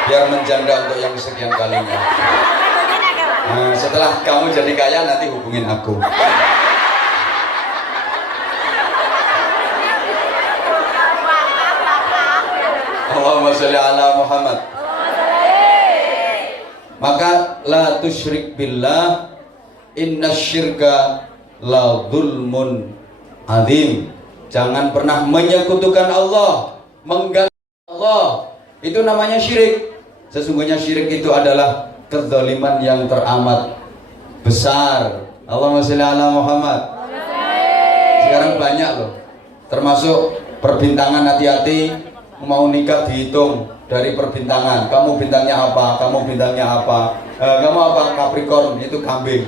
Biar menjanda untuk yang sekian kalinya. Nah, setelah kamu jadi kaya nanti hubungin aku. Allahumma sholli ala Muhammad. Maka la tusyrik billah innasyirka la dzulmun adzim. Jangan pernah menyekutukan Allah, mengganggu Allah. Itu namanya syirik. Sesungguhnya syirik itu adalah kezaliman yang teramat besar. Allahumma sholli ala Muhammad. Sekarang banyak loh, termasuk perbintangan, hati-hati. Mau nikah dihitung dari perbintangan. Kamu bintangnya apa? Kamu bintangnya apa? Kamu apa? Capricorn, itu kambing.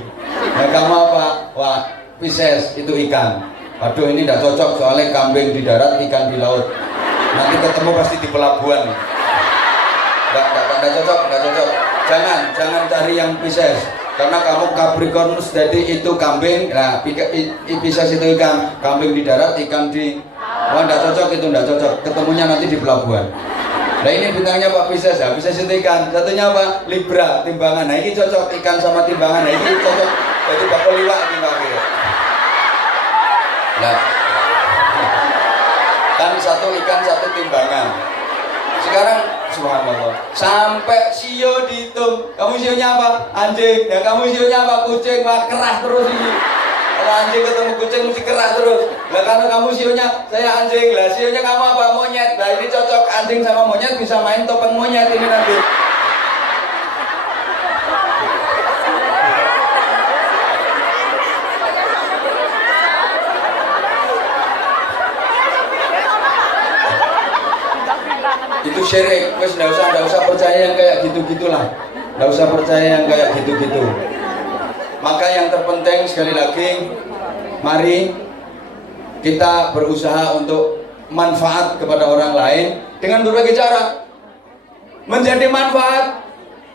Kamu apa? Wah, Pisces, itu ikan. Aduh, ini tidak cocok soalnya kambing di darat, ikan di laut. Nanti ketemu pasti di pelabuhan. Tidak cocok, tidak cocok. Jangan cari yang Pisces. Karena kamu Capricorn, jadi itu kambing. Nah, Pisces itu ikan. Kambing di darat, ikan di... Wah, tidak cocok, itu tidak cocok. Ketemunya nanti di pelabuhan. Nah, ini bintangnya Pak Pisces ya. Pisces itu ikan. Satunya apa? Libra, timbangan. Nah, ini cocok ikan sama timbangan. Nah, ini cocok. Jadi bakal liwak timbangan. Nah, kan satu ikan, satu timbangan. Sekarang subhanallah, sampai sio dihitung. Kamu sionya apa? Anjing. Ya kamu sionya apa? Kucing. Wah, keras terus ini. Kalau anjing ketemu kucing mesti keras terus. Lah karena kamu sionya saya anjing. Lah sionya kamu apa? Monyet. Nah, ini cocok, anjing sama monyet bisa main topeng monyet ini nanti. Itu syirik. Wes enggak usah percaya yang kayak gitu-gitulah. Enggak usah percaya yang kayak gitu-gitu. Maka yang terpenting sekali lagi, mari kita berusaha untuk manfaat kepada orang lain dengan berbagai cara. Menjadi manfaat,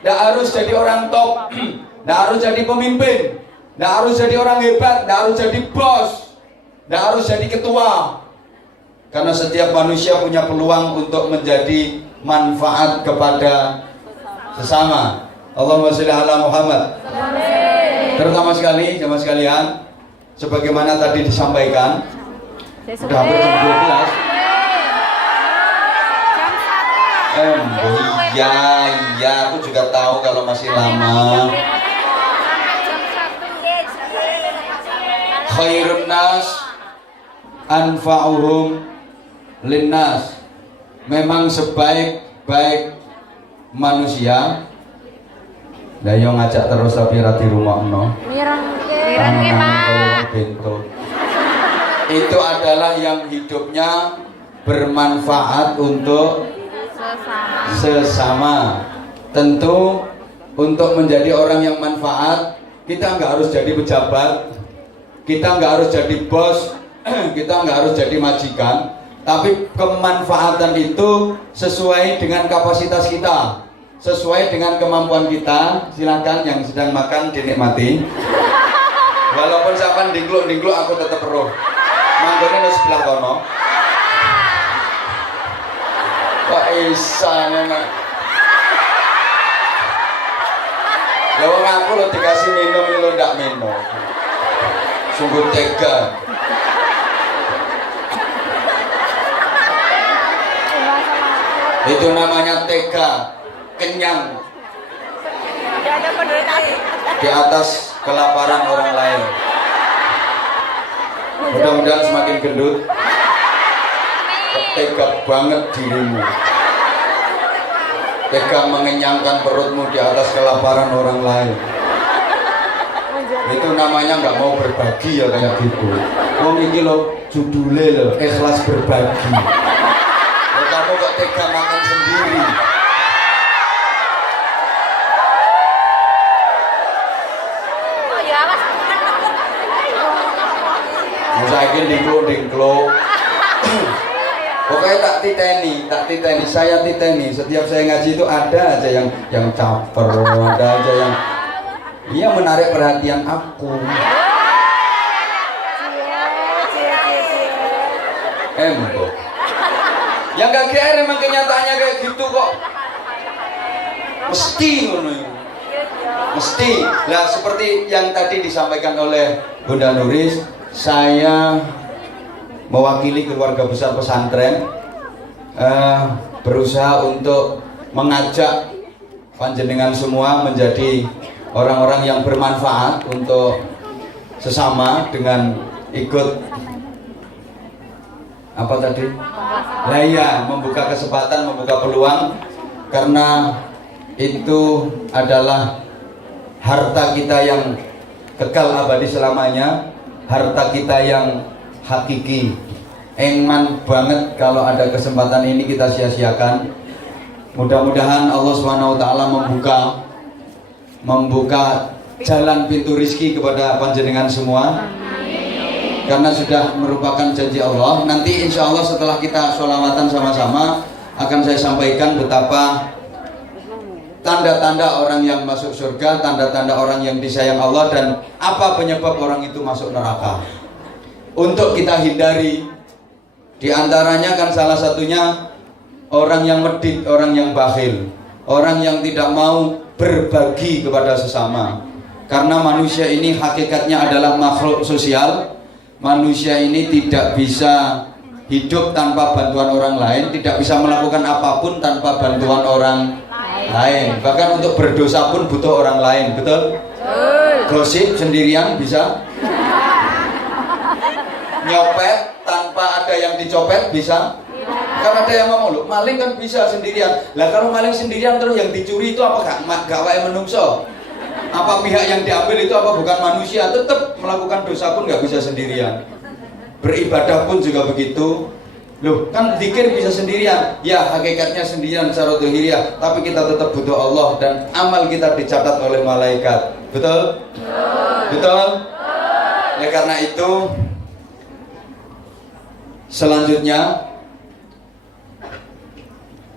tidak harus jadi orang top, tidak harus jadi pemimpin, tidak harus jadi orang hebat, tidak harus jadi bos, tidak harus jadi ketua. Karena setiap manusia punya peluang untuk menjadi manfaat kepada sesama. Allahumma sholli ala Muhammad. Terutama sekali, jemaah sekalian, sebagaimana tadi disampaikan, sudah hampir jam 12. Iya, aku juga tahu kalau masih lama. Khairun nas anfa'uhum linnas. Memang sebaik-baik manusia. Lah yo ngajak terus tapi ra di rumahno. Mirengke, Pak. Itu adalah yang hidupnya bermanfaat untuk sesama. Tentu untuk menjadi orang yang manfaat, kita nggak harus jadi pejabat, kita nggak harus jadi bos, kita nggak harus jadi majikan. Tapi kemanfaatan itu sesuai dengan kapasitas kita, sesuai dengan kemampuan kita. Silakan yang sedang makan dinikmati. Walaupun sampean dingkluk-dingkluk aku tetap roh. Manggone wis sebelah kono. bisa memang. Ya wong aku lo dikasih minum lo ndak minum. Sungguh tega. Itu namanya tega, kenyang. Di atas kelaparan orang lain. Mudah-mudahan semakin gendut. Tega banget dirimu. Tega mengenyangkan perutmu di atas kelaparan orang lain. Itu namanya nggak mau berbagi ya kayak gitu. Wong iki lo judulnya lo ikhlas berbagi. Kamu kok tega makan sendiri? Oh ya, Mas. Saya dingklo. Pokoknya tak titeni, saya titeni. Setiap saya ngaji itu ada aja yang caper, ada aja yang menarik perhatian aku. Embok. Yang gak GR emang kenyataannya kayak gitu kok. Mesti ngono. Mesti. Nah, seperti yang tadi disampaikan oleh Bunda Nuris, saya mewakili keluarga besar pesantren berusaha untuk mengajak panjenengan semua menjadi orang-orang yang bermanfaat untuk sesama dengan ikut apa tadi? Lah iya, membuka kesempatan, membuka peluang, karena itu adalah harta kita yang kekal abadi selamanya, harta kita yang hakiki. Eman banget kalau ada kesempatan ini kita sia-siakan. Mudah-mudahan Allah SWT membuka jalan pintu rizki kepada panjenengan semua. Karena sudah merupakan janji Allah. Nanti insya Allah setelah kita sholawatan sama-sama akan saya sampaikan betapa tanda-tanda orang yang masuk surga, tanda-tanda orang yang disayang Allah, dan apa penyebab orang itu masuk neraka. Untuk kita hindari, diantaranya kan salah satunya orang yang medit, orang yang bakhil, orang yang tidak mau berbagi kepada sesama. Karena manusia ini hakikatnya adalah makhluk sosial. Manusia ini tidak bisa hidup tanpa bantuan orang lain, tidak bisa melakukan apapun tanpa bantuan orang lain. Bahkan untuk berdosa pun butuh orang lain, betul? Gosip sendirian bisa? Nyopet tanpa ada yang dicopet bisa? Kan ada yang ngomong, loh, maling kan bisa sendirian. Lah kalau maling sendirian terus yang dicuri itu apa gak wae menungso? Apa pihak yang diambil itu apa bukan manusia? Tetap melakukan dosa pun nggak bisa sendirian. Beribadah pun juga begitu. Loh, kan zikir bisa sendirian. Ya, hakikatnya sendirian secara zahiriyah, tapi kita tetap butuh Allah dan amal kita dicatat oleh malaikat. Betul? Betul? Oleh karena itu, selanjutnya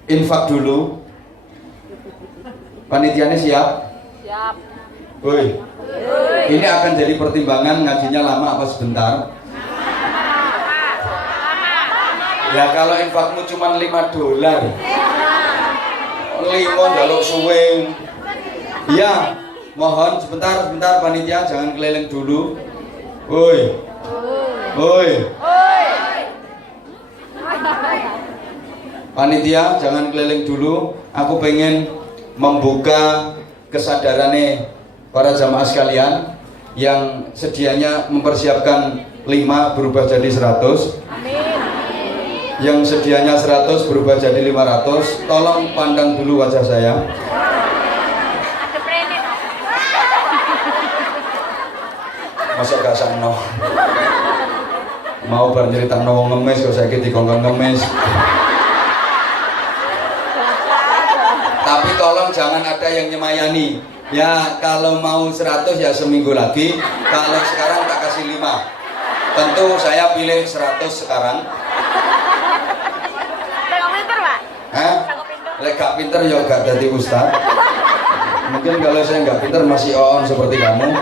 infak dulu. Panitianya siap? Siap. Woi, ini akan jadi pertimbangan ngajinya lama apa sebentar? Ya kalau infakmu cuma $5, 5 jaluk suwe. Ya, mohon sebentar panitia jangan keliling dulu. Woi, panitia jangan keliling dulu. Aku pengen membuka kesadarannya para jamaah sekalian yang sedianya mempersiapkan 5 berubah jadi 100. Amin. Yang sedianya 100 berubah jadi 500. Tolong pandang dulu wajah saya. Masa gak sakno? Mau bercerita no ngemis kok sakit dikongkon ngemis. Tapi tolong jangan ada yang nyemayani. Ya kalau mau 100 ya seminggu lagi. Kalau sekarang tak kasih 5. Tentu saya pilih 100 sekarang. Pinter Pak? Hah? Lek gak pinter ya gak jadi ustaz. Mungkin kalau saya gak pinter masih on seperti kamu.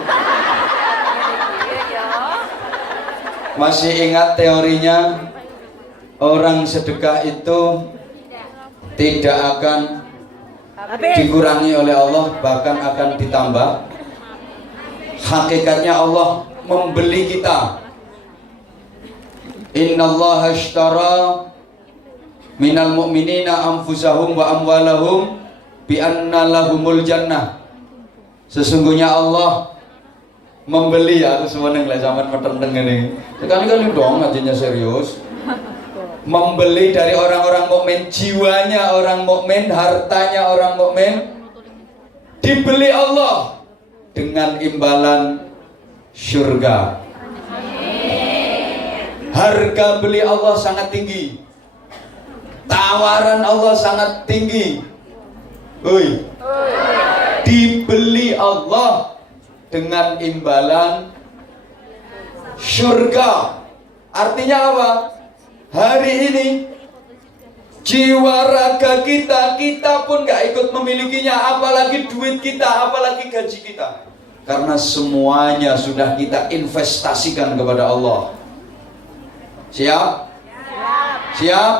Masih ingat teorinya orang sedekah itu tidak akan dikurangi oleh Allah, bahkan akan ditambah. Hakikatnya Allah membeli kita. Innallaha ashtara minal mu'minina anfusahum wa amwalahum bi anna lahumul jannah. Sesungguhnya Allah membeli, aku seneng lek sampean metenteng ngene. Sekali-kali dong ngajinya serius. Membeli dari orang-orang mukmin, jiwanya orang mukmin, hartanya orang mukmin dibeli Allah dengan imbalan surga. Harga beli Allah sangat tinggi. Tawaran Allah sangat tinggi. Dibeli Allah dengan imbalan surga. Artinya apa? Hari ini jiwa raga kita pun gak ikut memilikinya, apalagi duit kita, apalagi gaji kita. Karena semuanya sudah kita investasikan kepada Allah. Siap? Siap?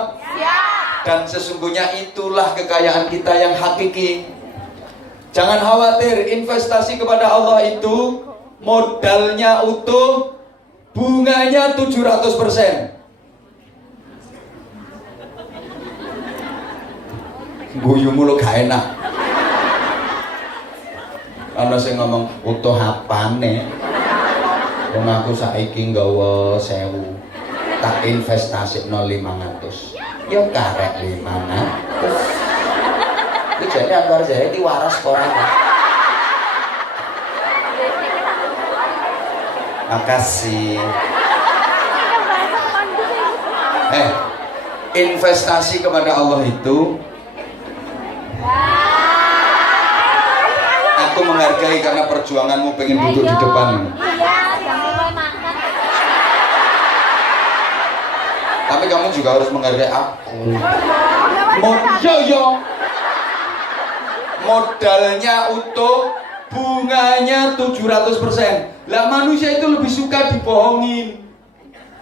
Dan sesungguhnya itulah kekayaan kita yang hakiki. Jangan khawatir, investasi kepada Allah itu modalnya utuh, bunganya 700%. Guyumu lo gak enak. Ana sing ngomong utuh apane? Wong aku saiki nggawa 1000. Tak investasi 500. Ya karek 500. Iki jane Anwar Zahid waras ora. Makasih. Investasi kepada Allah itu aku menghargai karena perjuanganmu pengen duduk di depan. Tapi kamu juga harus menghargai aku. Modalnya utuh, bunganya 700%. Lah manusia itu lebih suka dibohongin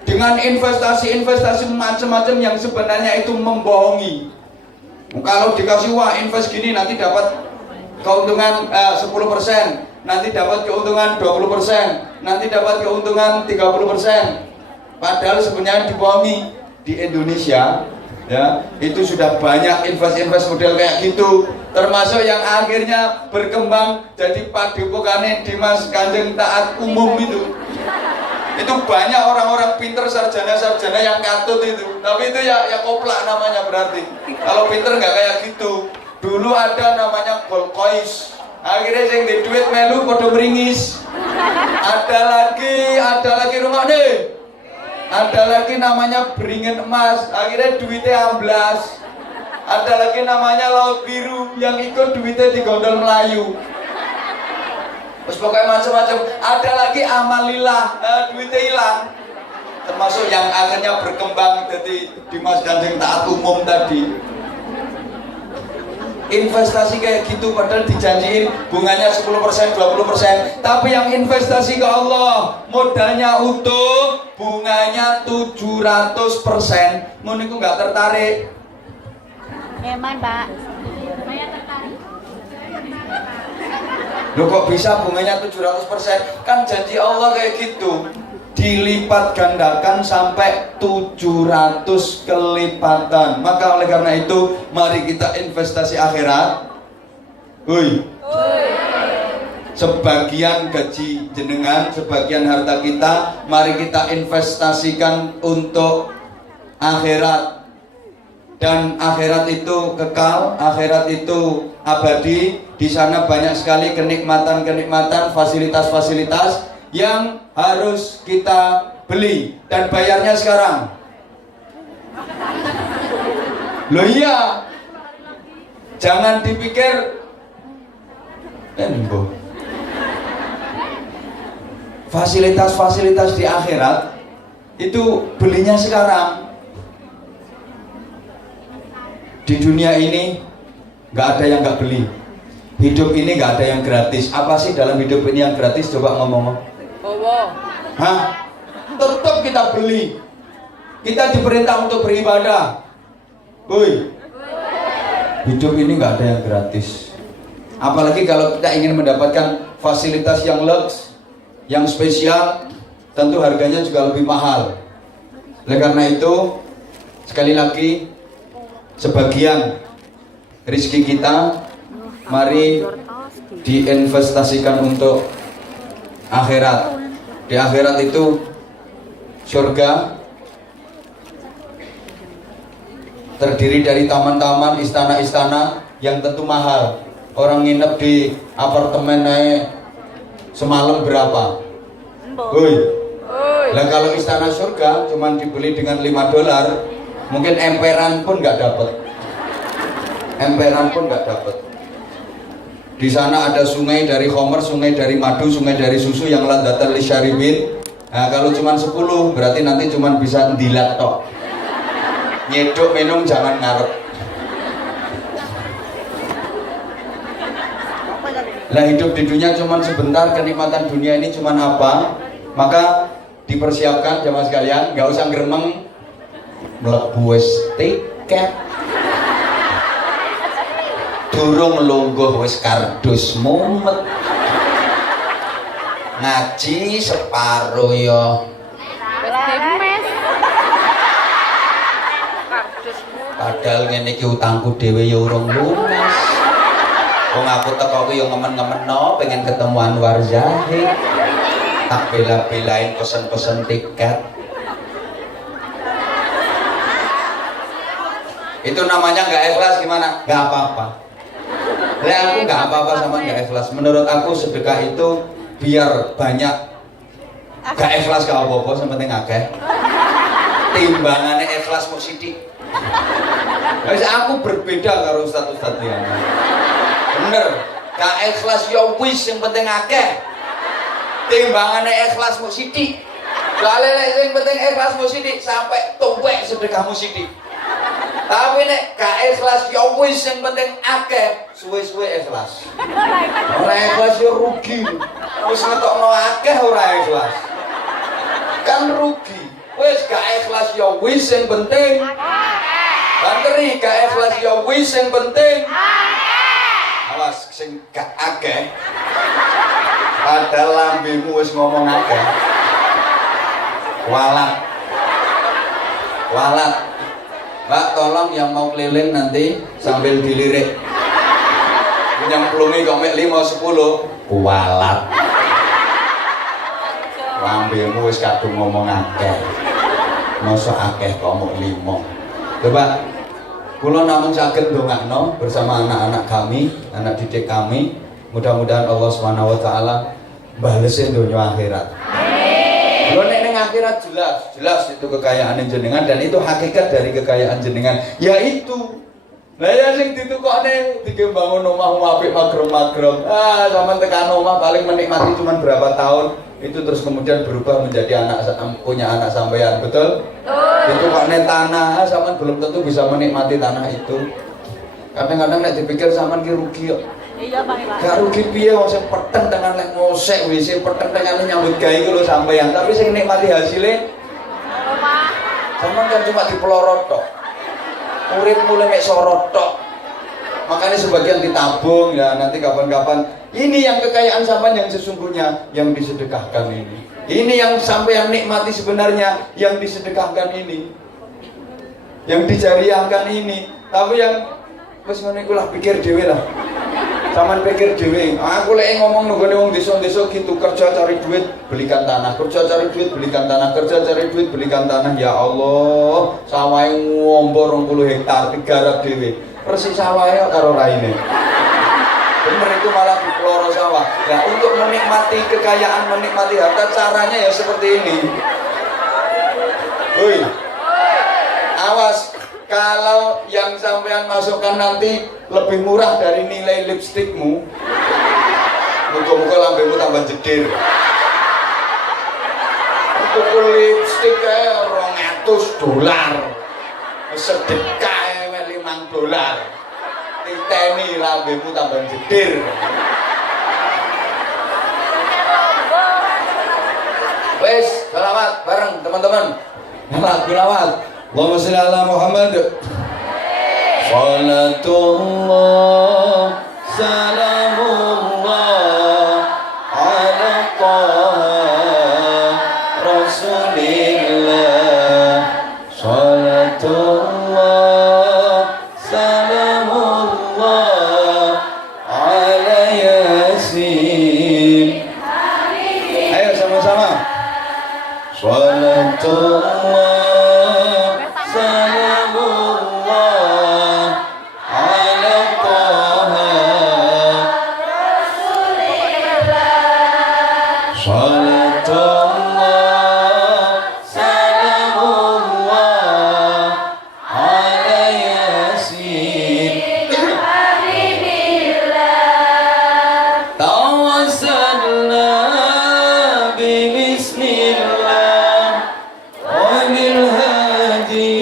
dengan investasi macam-macam yang sebenarnya itu membohongi. Kalau dikasih wah invest gini nanti dapat keuntungan 10%, nanti dapat keuntungan 20%, nanti dapat keuntungan 30%. Padahal sebenarnya dibohongi. Di Indonesia ya itu sudah banyak invest model kayak gitu, termasuk yang akhirnya berkembang jadi padepokane Dimas Kanjeng Taat Umum itu banyak orang-orang pinter, sarjana yang katut itu, tapi itu ya koplak namanya. Berarti kalau pinter nggak kayak gitu. Dulu ada namanya gold coins, akhirnya yang di duit melu podo meringis. Ada lagi rumah deh. Ada lagi namanya beringin emas, akhirnya duitnya amblas. Ada lagi namanya laut biru, yang ikut duitnya digondol Melayu. Terus pokoknya macam-macam. Ada lagi amalillah, duitnya hilang. Termasuk yang akhirnya berkembang jadi Dimas Kanjeng Taat Umum tadi. Investasi kayak gitu padahal dijanjiin bunganya 10%, 20%. Tapi yang investasi ke Allah modalnya utuh, bunganya 700%. Moniku nggak tertarik. Eman, Pak. Saya tertarik. Loh kok bisa bunganya 700%? Kan janji Allah kayak gitu. Dilipat gandakan sampai 700 kelipatan. Maka oleh karena itu mari kita investasi akhirat. Sebagian gaji jenengan, sebagian harta kita, mari kita investasikan untuk akhirat. Dan akhirat itu kekal, akhirat itu abadi. Di sana banyak sekali kenikmatan-kenikmatan, fasilitas-fasilitas yang harus kita beli dan bayarnya sekarang. Loh iya, jangan dipikir fasilitas-fasilitas di akhirat itu belinya sekarang. Di dunia ini nggak ada yang nggak beli. Hidup ini nggak ada yang gratis. Apa sih dalam hidup ini yang gratis? Coba ngomong. Hah? Tetap kita beli. Kita diperintah untuk beribadah. Hidup ini nggak ada yang gratis. Apalagi kalau kita ingin mendapatkan fasilitas yang lux, yang spesial, tentu harganya juga lebih mahal. Oleh karena itu, sekali lagi, sebagian rezeki kita mari diinvestasikan untuk akhirat. Di akhirat itu surga terdiri dari taman-taman, istana-istana yang tentu mahal. Orang nginep di apartemen naik semalam berapa? Woi. Lah kalau istana surga cuman dibeli dengan $5, mungkin emperan pun nggak dapat. Emperan pun nggak dapat. Di sana ada sungai dari khomer, sungai dari madu, sungai dari susu yang ladatan lisyaribin. Nah, kalau cuman 10 berarti nanti cuman bisa ndilat tok. Nyeduk minum jangan ngarep. Lah hidup di dunia cuman sebentar, kenikmatan dunia ini cuman apa? Maka dipersiapkan jamaah sekalian, nggak usah gremeng mlebu wis tiket. Durung lungguh wis kardus mumet. Ngaji separo yo. Padahal ngene iki utangku dhewe ya urung lunas. Wong aku teko ku yo ngemen-ngemeno pengen ketemu Anwar Zahid. Tak bela-belain pesen-pesen tiket. Itu namanya nggak ikhlas gimana? Nggak apa-apa. Lah aku nggak apa-apa sama nggak ikhlas. Menurut aku sedekah itu biar banyak. Nggak ikhlas gak apa-apa, yang penting akeh. Timbangannya ikhlas mau sidik. Aku berbeda karo ustaz-ustaz liyan. Bener, gak ikhlas ya wis yang penting akeh. Timbangannya ikhlas mau sidik. Soalnya yang penting ikhlas mau sidik sampai tuwek sedekahmu sidik. Tapi nek gak ikhlas ya wis yang penting akeh, suwe-suwe ikhlas. Ora ikhlas ya rugi. Wis ngetokno akeh ora ikhlas. Kan rugi. Wis gak ikhlas ya wis yang penting. Banteri gak ikhlas ya wis yang penting. Awas sing gak akeh. Padahal lambemu wis ngomong akeh. Walat. Walat. Mbak tolong yang mau keliling nanti sambil dilirik. Nyemplungi kok mek 5-10 kualat. Lambemu wis kadung ngomong akeh. Mosok akeh kok mok 5. Coba kula namung saged ndongakno bersama anak-anak kami, anak didik kami. Mudah-mudahan Allah Subhanahu wa taala balesin dunia akhirat. Lho nek ning akhirat jelas itu kekayaan jenengan dan itu hakikat dari kekayaan jenengan, yaitu lah ya sing ditukokne digembangun omah apik magrem-magrem. Sampean tekan omah paling menikmati cuma berapa tahun, itu terus kemudian berubah menjadi punya anak sampean, betul? Ditukokne tanah, sampean belum tentu bisa menikmati tanah itu. Kadang-kadang nek dipikir sampean ki rugi kok. Iya, Bang. Gak rugi piye wong sing peteng tenan lek ngosek WC, peteng tenan nyambut gawe iku lho sampean, tapi sing nikmati hasilnya omah. Sampeyan kan cuma dipelorot tok. Urip mulai mek sorot tok. Makanya sebagian ditabung ya, nanti kapan-kapan. Ini yang kekayaan sampean yang sesungguhnya yang disedekahkan ini. Ini yang sampean nikmati sebenarnya yang disedekahkan ini. Yang dijariahkan ini. Tapi yang wis ngene iku lah pikir dhewe lah. Saman pikir dhewe, aku lek ngomong nunggone wong desa-desa gitu, kerja cari duit, belikan tanah, kerja cari duit, belikan tanah, kerja cari duit, belikan tanah. Ya Allah, sawahe ngombo 20 hektar digarap dhewe. Persis sawahe karo raine. Bener itu malah diploro sawah. Ya untuk menikmati kekayaan, menikmati harta caranya ya seperti ini. Woi. Awas. Kalau yang sampean masukkan nanti lebih murah dari nilai lipstikmu, muka-muka lambemu tambah jedir. Tuku lipstik kayak $200, sedekah $5, titeni lambemu tambah jedir. Wes, selamat bareng teman-teman. Selamat Allahumma sholli ala Muhammad. Salatullah salamullah ala Taha Rasulillah. Salatullah salamullah ala Yasin. Ayo sama-sama. Salatullah salamullah ala Taha Rasulillah. Salatullah salamullah ala Yasin. Tawassalna bismillah wa bil hadi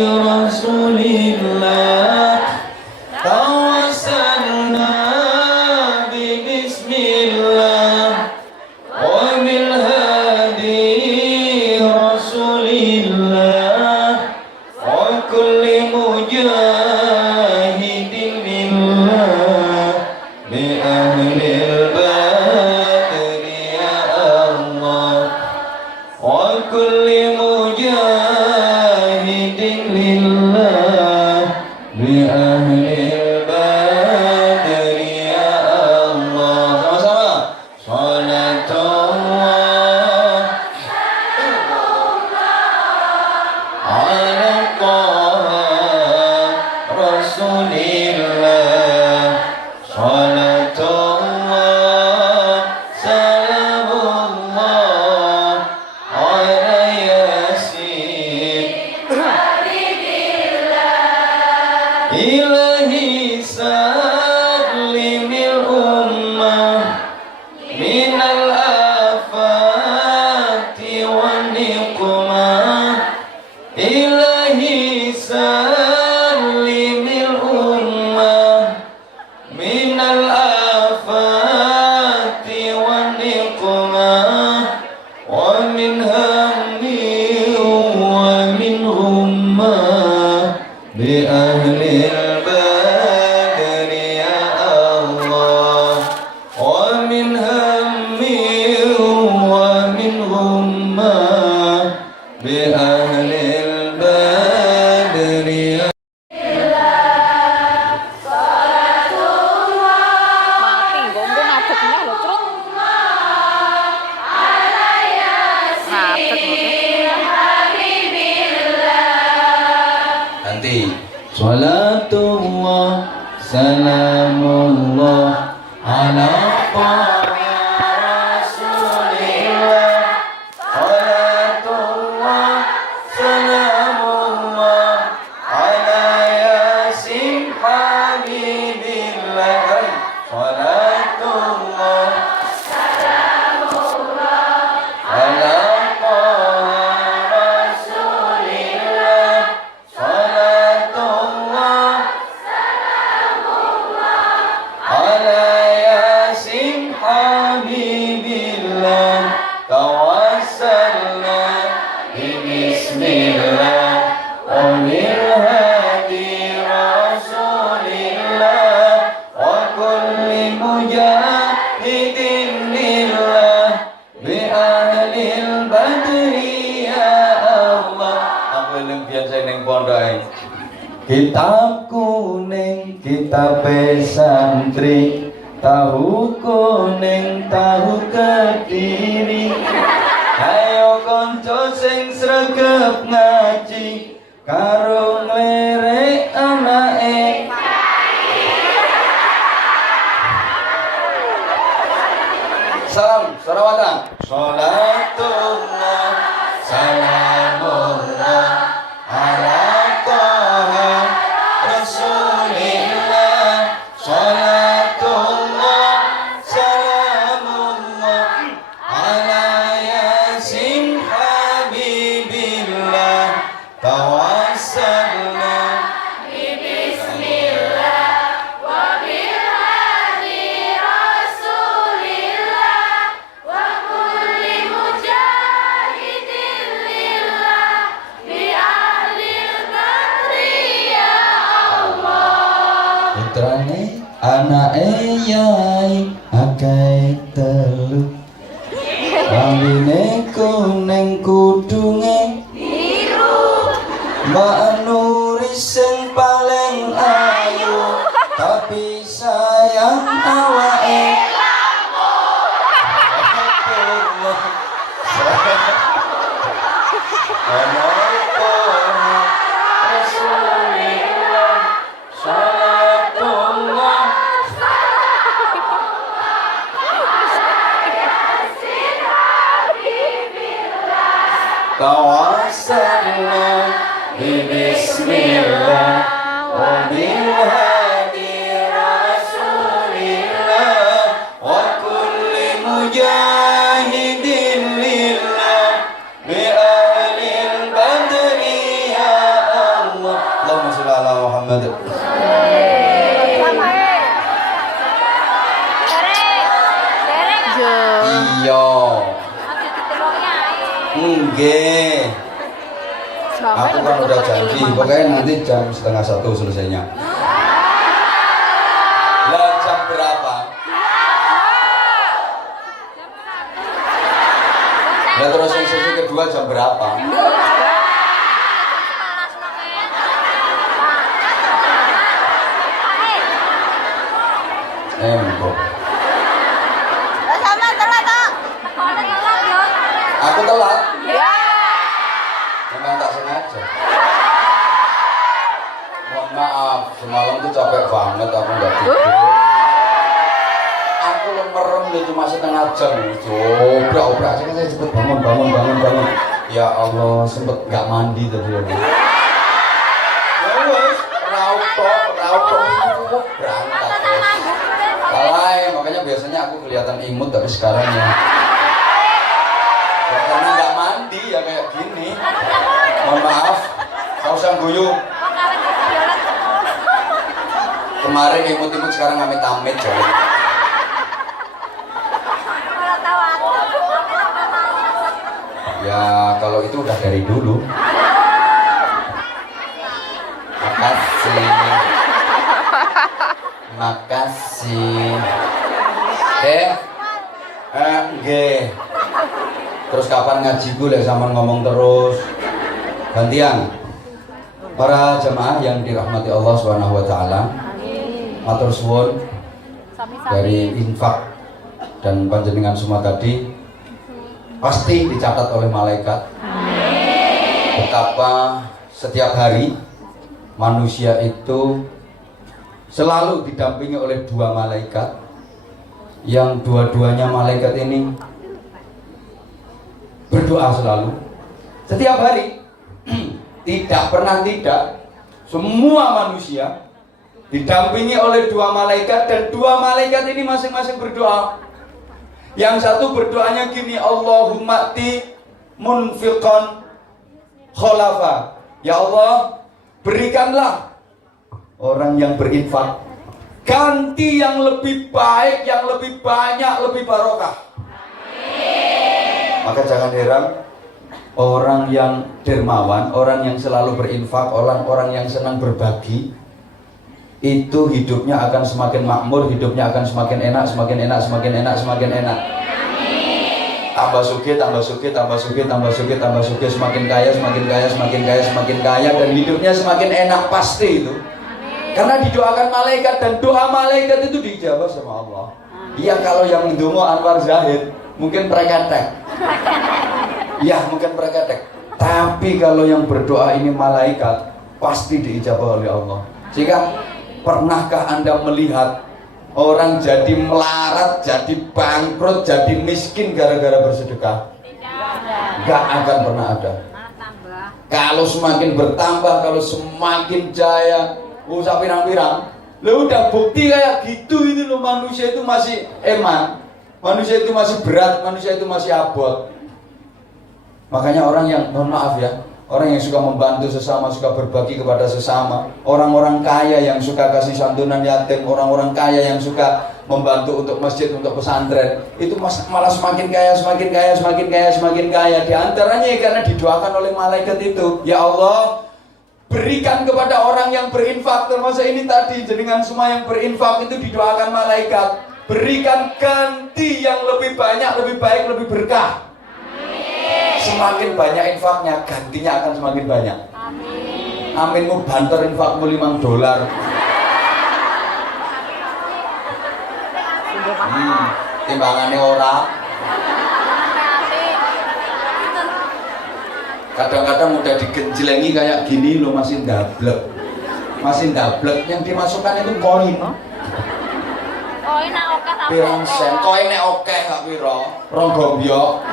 Rasulillah. Tawassalna bismillah wa bil hadi Rasulillah wa kulli mujahidin lillah bi ahlil badri ya Allah. Wa kulli mujahidin lillah bi ahlil badri ya Allah. Sama-sama. Salatullah ala Taha Rasulillah. Salatullah salamullah ala Yasin. Ilahi sallimil ummah minal afati wan niqmah. Ilahi sallimil ummah minal afati wan niqmah wa min hammi wa min ghummah bi ahlil badri ya Allah. Wa min hammi wa min ghummah bi ahlil badri ya Mati, gonggo ngadeg neh lho, Truk. Ngadeg lho. nanti. Salatullah salamullah ala Rasulillah. Salatullah salamullah ala Yasin habibillah. Salatullah ala Rasulillah. Salatullah ala Yasin habibillah. Tawassalna bismillah wa bil hadi Rasulillah wa kulli mujahidin lillah bi ahlil badri ya Allah. Aku eling biasa ning pondok. Kitab kuning, kitab santri, tahu kuning, tahu Kediri. Ayo konco sing sregep ngaji, karo nglerek anake. Salam, salawatan. Salatullah, salamullah ala Taha Rasulillah. Salatullah, salamullah ala Yasin habibillah. Tawassalna Rasulillah wa kulli anake yai akeh telu rambine kuning kudunge biru Mbak Nuri sing paling ayu tapi sayang awake Tawassalna bismillah wa bil hadi rasulillah wa kulli mujahidin lillah bi ahlil badri ya Allah. Allahumma shalli ala Muhammad. Iya. Nggih. Aku kan udah janji, pokoknya nanti jam 12:30 selesainya. Lah jam berapa? Lah terus yang sesi kedua jam berapa? Mbok. Aku telat. Ya. Memang tak sengaja. Mohon maaf, semalam tuh capek banget aku nggak tidur. Aku merem deh cuma setengah jam. Coba sih kan saya cepet bangun. Ya Allah, sempet nggak mandi tadi aku. Terus raup berangkat. Kalai, makanya biasanya aku kelihatan imut tapi sekarang ya. Ya karena nggak mandi ya kayak gini. Mohon maaf, kau usah guyu. Kemarin imut-imut sekarang amit-amit jadi. Ya kalau itu udah dari dulu. Makasih. Nggih. Terus kapan ngaji gue sama ngomong terus. Gantian. Para jemaah yang dirahmati Allah Subhanahu wa taala. Matur suwun dari infak dan panjenengan semua tadi pasti dicatat oleh malaikat. Betapa setiap hari manusia itu selalu didampingi oleh dua malaikat yang dua-duanya malaikat ini berdoa selalu setiap hari. Tidak pernah tidak, semua manusia didampingi oleh dua malaikat dan dua malaikat ini masing-masing berdoa. Yang satu berdoanya gini, Allahumma ti munfiqan kholafa, ya Allah berikanlah orang yang berinfak ganti yang lebih baik, yang lebih banyak, lebih barokah. Maka jangan heran orang yang dermawan, orang yang selalu berinfak, orang-orang yang senang berbagi, itu hidupnya akan semakin makmur, hidupnya akan semakin enak, semakin enak, semakin enak, semakin enak. Tambah sugih, tambah sugih, tambah sugih, tambah sugih, tambah sugih, semakin kaya, semakin kaya, semakin kaya, semakin kaya, dan hidupnya semakin enak pasti itu. Karena didoakan malaikat dan doa malaikat itu dijawab sama Allah. Iya, kalau yang ndonga Anwar Zahid mungkin preketek. Ya mungkin preketek. Tapi kalau yang berdoa ini malaikat pasti diijabah oleh Allah. Jika pernahkah Anda melihat orang jadi melarat, jadi bangkrut, jadi miskin gara-gara bersedekah? Gak akan pernah ada. Kalau semakin bertambah, kalau semakin jaya, usah pirang-pirang. Lo udah bukti kayak gitu itu loh, manusia itu masih eman, manusia itu masih berat, manusia itu masih abot. Makanya orang yang, mohon maaf ya, orang yang suka membantu sesama, suka berbagi kepada sesama, orang-orang kaya yang suka kasih santunan yatim, orang-orang kaya yang suka membantu untuk masjid, untuk pesantren, itu malah semakin kaya, semakin kaya, semakin kaya, semakin kaya. Di antaranya karena didoakan oleh malaikat itu, ya Allah, Berikan kepada orang yang berinfak, termasuk ini tadi, jenengan semua yang berinfak itu didoakan malaikat. Berikan ganti yang lebih banyak, lebih baik, lebih berkah. Semakin banyak infaknya, gantinya akan semakin banyak. Aminmu banter infakmu $5. Timbangannya orang. Kadang-kadang udah digenjelengi kayak gini loh, masih ndablek. Masih ndablek, yang dimasukkan itu koin. Koin nak oke tak Pirang sen, koin nek oke gak piro? Rong gombyok.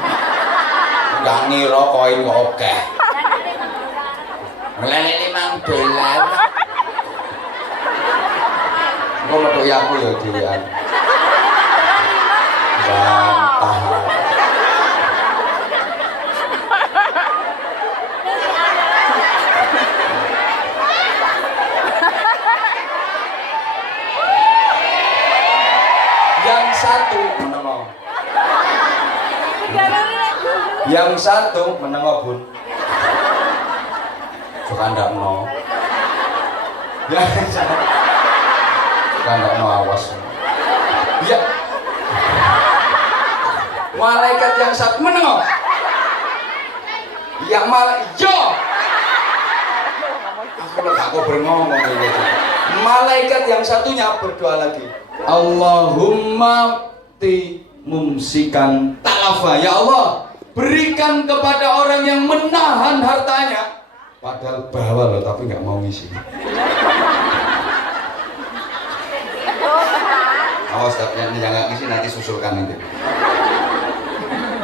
Gak ngira koin kok oke. Melene $5. Kok metu aku ya dhewean. Bantah. Yang satu menengok bun, suka ndak no, ya suka ndak no awas, ya malaikat yang satu menengok, yang yo, aku berngomong ini, malaikat yang satunya berdoa lagi, Allahumma mumsikan talafa, ya Allah, berikan kepada orang yang menahan hartanya, padahal bawa loh tapi nggak mau ngisi. Awas yang nggak ngisi nanti susulkan itu.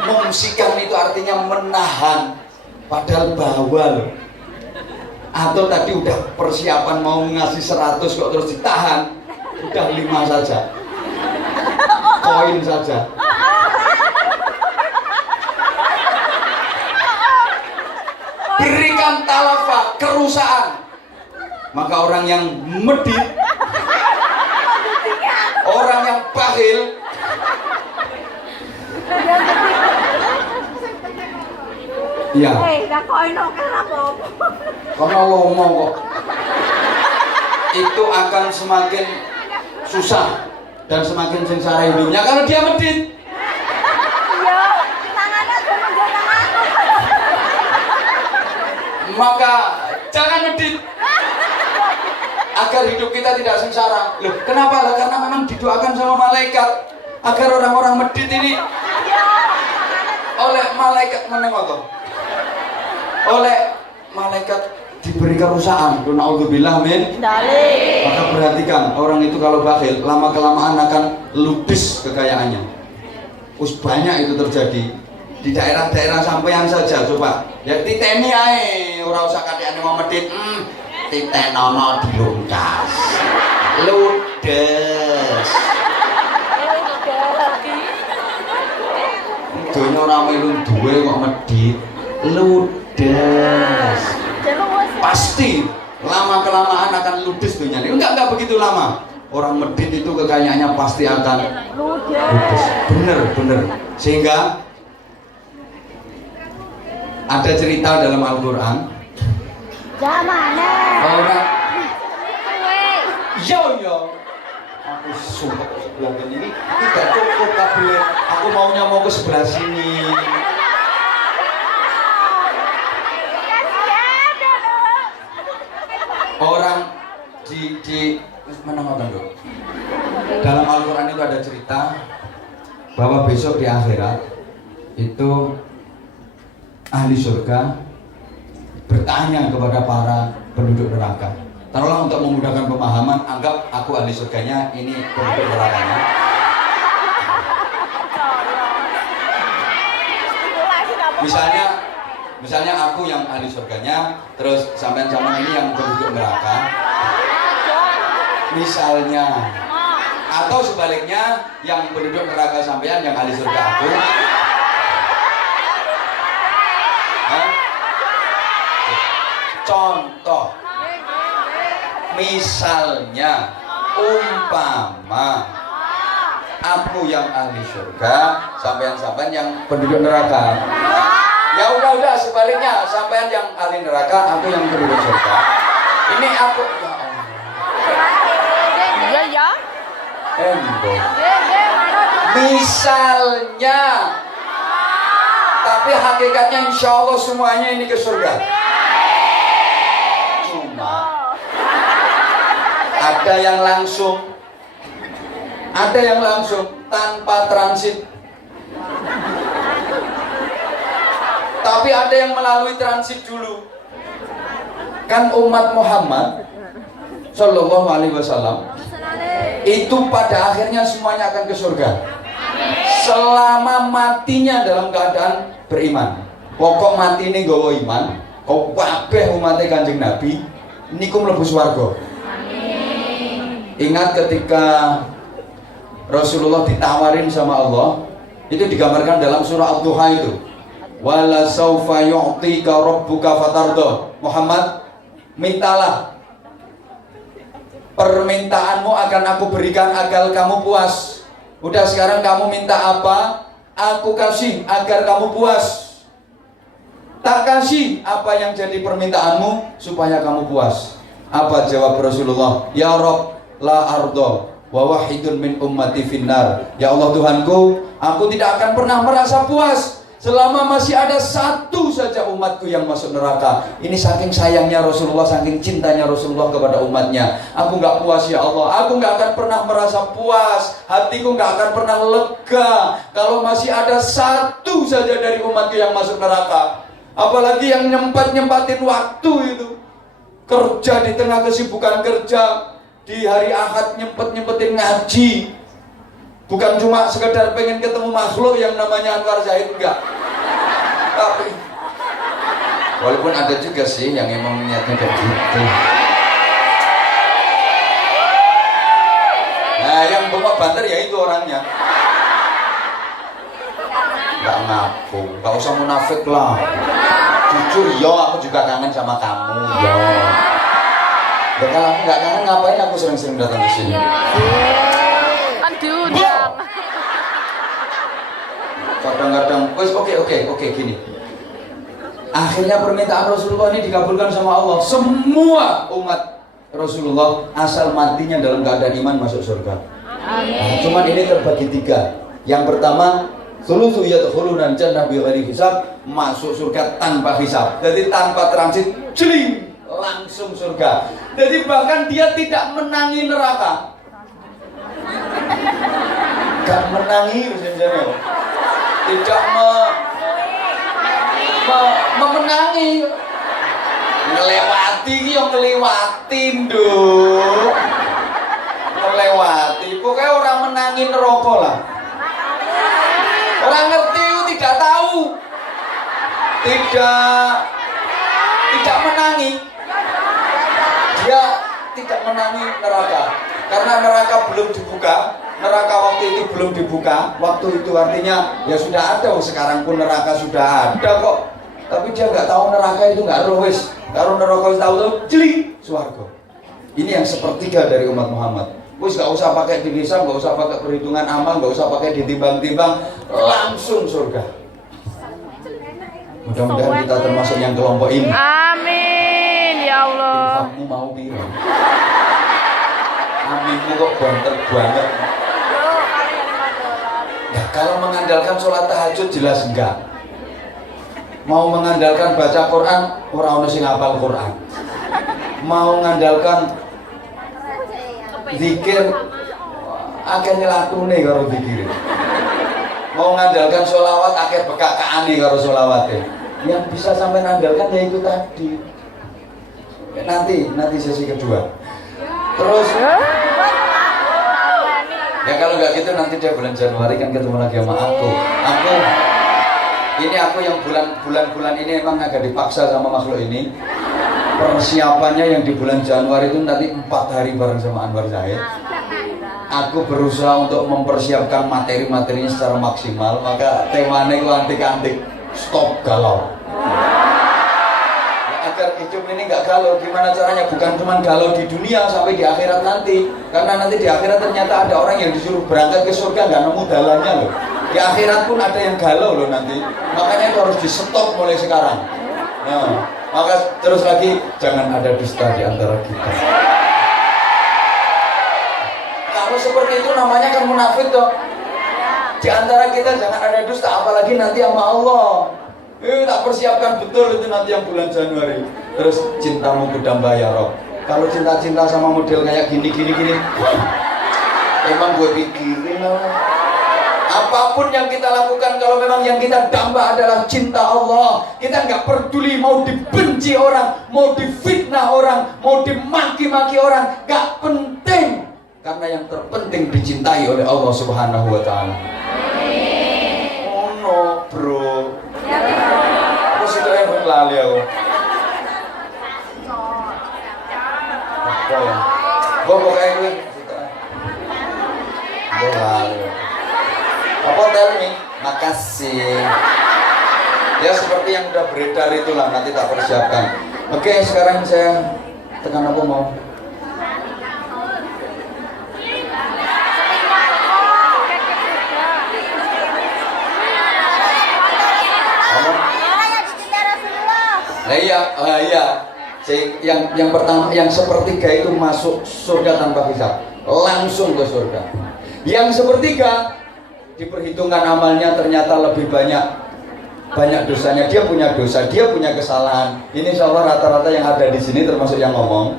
Mumsikan itu artinya menahan, padahal bawa loh. Atau tadi udah persiapan mau ngasih 100 kok terus ditahan, udah 5 saja, koin saja. Berikan talafa, kerusakan. Maka orang yang medit, orang yang bakhil, ya, karena lomo kok, itu akan semakin susah dan semakin sengsara hidupnya kalau dia medit. Maka jangan medit agar hidup kita tidak sengsara. Loh, kenapa? Lah karena memang didoakan sama malaikat agar orang-orang medit ini oleh malaikat menengok, oleh malaikat diberi kerusakan. Na'udzubillah min dzalik. Maka perhatikan, orang itu kalau bakhil lama kelamaan akan ludes kekayaannya. Banyak itu terjadi di daerah-daerah sampean saja, coba ya titeni ae, ora usah kathekane mau medhit, titenono dilungkas ludes. Donya ora melu duwe kok medhit ludes, pasti lama kelamaan akan ludes donyane. Enggak begitu lama. Orang medhit itu kekayaannya pasti akan ludes. Bener. Sehingga ada cerita dalam Al-Quran. Orang yo aku sumpah sebelah ini tidak cukup kabel. Aku maunya mau ke sebelah sini. Orang di mana ngomong dulu. Dalam Al-Quran itu ada cerita bahwa besok di akhirat itu ahli surga bertanya kepada para penduduk neraka. Taruhlah untuk memudahkan pemahaman, anggap aku ahli surganya, ini penduduk nerakanya. Misalnya aku yang ahli surganya, terus sampean-sampean ini yang penduduk neraka. Misalnya, atau sebaliknya yang penduduk neraka sampean yang ahli surga aku. Contoh, misalnya umpama aku yang ahli surga, sampean-sampean yang penduduk neraka. Ya udah sebaliknya, sampean yang ahli neraka, aku yang penduduk surga. Ini aku Iya ya. endo. Mana? Misalnya, tapi hakikatnya insya Allah semuanya ini ke surga. Cuma ada yang langsung tanpa transit. Tapi ada yang melalui transit dulu. Kan umat Muhammad Sallallahu Alaihi Wasallam itu pada akhirnya semuanya akan ke surga. Selama matinya dalam keadaan beriman. Pokok mati ini nggawa iman, kok kabeh umatnya Kanjeng Nabi niku mlebu swarga. Ingat ketika Rasulullah ditawarin sama Allah, itu digambarkan dalam surah Ad-Duha itu. Wala saufa yu'tika rabbuka fatarda. Muhammad, mintalah, permintaanmu akan aku berikan agar kamu puas. Udah, sekarang kamu minta apa, aku kasih agar kamu puas. Tak kasih apa yang jadi permintaanmu supaya kamu puas. Apa jawab Rasulullah? Ya Rabb, la ardo wa wahidun min ummati finnar. Ya Allah Tuhanku, aku tidak akan pernah merasa puas selama masih ada satu saja umatku yang masuk neraka. Ini saking sayangnya Rasulullah, saking cintanya Rasulullah kepada umatnya. Aku nggak puas ya Allah, aku nggak akan pernah merasa puas, hatiku nggak akan pernah lega kalau masih ada satu saja dari umatku yang masuk neraka. Apalagi yang nyempat-nyempatin waktu itu, kerja di tengah kesibukan kerja, di hari Ahad nyempet-nyempetin ngaji. Bukan cuma sekedar pengen ketemu makhluk yang namanya Anwar Zahid, enggak. Tapi walaupun ada juga sih yang emang niatnya kayak gitu. Nah, yang bengok banter ya itu orangnya. Enggak ngaku, enggak usah munafik lah. Jujur, yo aku juga kangen sama kamu, yo. Dan kalau aku nggak kangen, ngapain aku sering-sering datang ke sini? Kan diundang. Kadang-kadang, oke, gini. Akhirnya permintaan Rasulullah ini dikabulkan sama Allah. Semua umat Rasulullah asal matinya dalam keadaan iman masuk surga. Nah, cuman ini terbagi tiga. Yang pertama, sulusu yadkhuluna jannah bighairi hisab, masuk surga tanpa hisab. Jadi tanpa transit, jeling, langsung surga. Jadi bahkan dia tidak menangi neraka. Gak menangi misalnya. Tidak memenangi. Ngelewati yang ngelewatin dong. Ngelewati. Pokoknya orang menangi neraka lah. Orang ngerti, tidak tahu, tidak menangi. Dia tidak menangi neraka karena neraka belum dibuka. Neraka waktu itu belum dibuka. Waktu itu artinya ya sudah ada. Sekarang pun neraka sudah ada kok. Tapi dia nggak tahu neraka itu nggak rohis. Kalau neraka tahu tuh jeling swarga. Ini yang sepertiga dari umat Muhammad. Wis gak usah pakai dihisab, gak usah pakai perhitungan amal, gak usah pakai ditimbang-timbang, langsung surga. Mudah-mudahan kita termasuk yang kelompok ini. Amin ya Allah. Infakmu mau bilang. Aminmu kok banter banget. Nah, kalau mengandalkan sholat tahajud jelas enggak. Mau mengandalkan baca Quran, orang sing hafal Quran. Mau mengandalkan zikir, akhirnya lakune karo zikir. Mau mengandalkan sholawat, akhir bekakaane karo sholawatnya. Yang bisa sampai mengandalkan ya itu tadi. Nanti sesi kedua. Terus ya kalau nggak gitu nanti dia bulan Januari kan ketemu lagi sama aku. Aku yang bulan ini emang agak dipaksa sama makhluk ini. Persiapannya yang di bulan Januari itu nanti 4 hari bareng sama Anwar Zahid. Aku berusaha untuk mempersiapkan materi-materinya secara maksimal. Maka temanya itu antik-antik, stop galau. Agar hidup ini nggak galau, gimana caranya? Bukan cuma galau di dunia, sampai di akhirat nanti. Karena nanti di akhirat ternyata ada orang yang disuruh berangkat ke surga nggak nemu dalannya loh. Di akhirat pun ada yang galau loh nanti. Makanya itu harus di stop mulai sekarang. Nah, Maka terus lagi, jangan ada dusta di antara kita. Kalau seperti itu namanya kan munafik toh. Di antara kita jangan ada dusta, apalagi nanti sama Allah. Tak persiapkan betul itu nanti yang bulan Januari. Terus cintamu berdamba ya Rob. Kalau cinta-cinta sama model kayak gini, emang gue pikirin lah. Apapun yang kita lakukan, kalau memang yang kita damba adalah cinta Allah, kita nggak peduli mau dibenci orang, mau difitnah orang, mau dimaki-maki orang, nggak penting, karena yang terpenting dicintai oleh Allah Subhanahu Wa Taala. Oh no bro, aku sudah yang lali aku. Gue pokoknya gue, gue lali. Apa tell me? Makasih. Ya seperti yang udah beredar itulah, nanti tak persiapkan. Oke, sekarang saya tekan apa mau? Iya. Yang pertama, yang sepertiga itu masuk surga tanpa hisab, langsung ke surga. Yang sepertiga diperhitungkan amalnya, ternyata lebih banyak dosanya. Dia punya dosa, dia punya kesalahan. Ini insya Allah rata-rata yang ada di sini termasuk yang ngomong.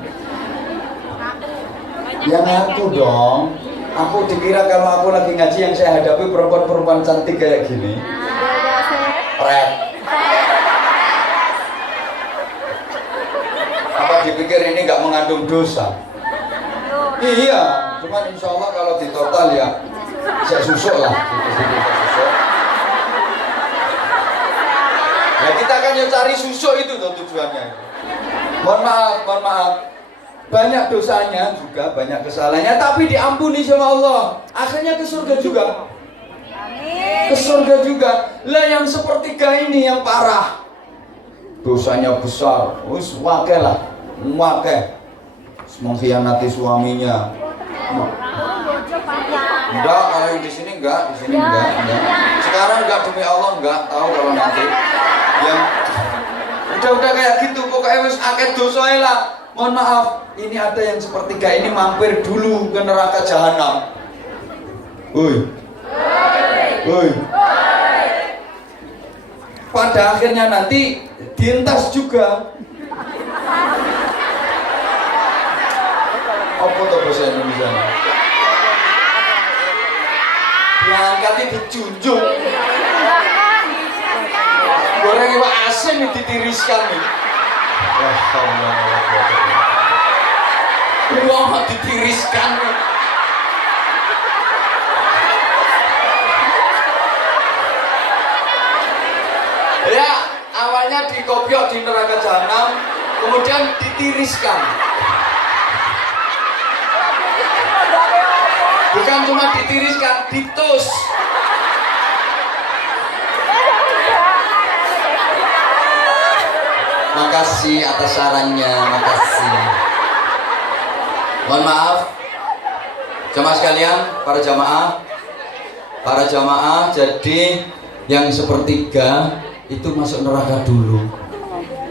Yang aku dong. Aku dikira kalau aku lagi ngaji yang saya hadapi perempuan-perempuan cantik kayak gini. Pret. Apa dipikir ini nggak mengandung dosa? Iya, cuman insya Allah kalau di total ya saya susuk lah, susuk. Ya kita kan yang cari susuk itu tuh tujuannya. Mohon maaf. Banyak dosanya juga, banyak kesalahannya, tapi diampuni sama Allah. Akhirnya ke surga juga. Ke surga juga. Lah yang sepertiga ini yang parah. Dosanya besar, wis wakil lah, mengkhianati suaminya. Enggak, kalau yang di sini enggak, enggak. Sekarang enggak, demi Allah enggak, tahu kalau nanti. Yang udah kayak gitu, pokoknya wis akeh dosae lah. Mohon maaf, ini ada yang sepertiga ini mampir dulu ke neraka jahanam. Woi. Pada akhirnya nanti dientas juga. Apa tuh bahasa Indonesia? Diangkatnya dijunjung. Goreng iwak asin ditiriskan nih. Wah, ditiriskan nih. Ya, awalnya dikopiok di neraka jahanam, kemudian ditiriskan. Bukan cuma ditiriskan, ditus. Makasih atas sarannya, makasih. Mohon maaf, jamaah sekalian, para jamaah, jadi yang sepertiga itu masuk neraka dulu.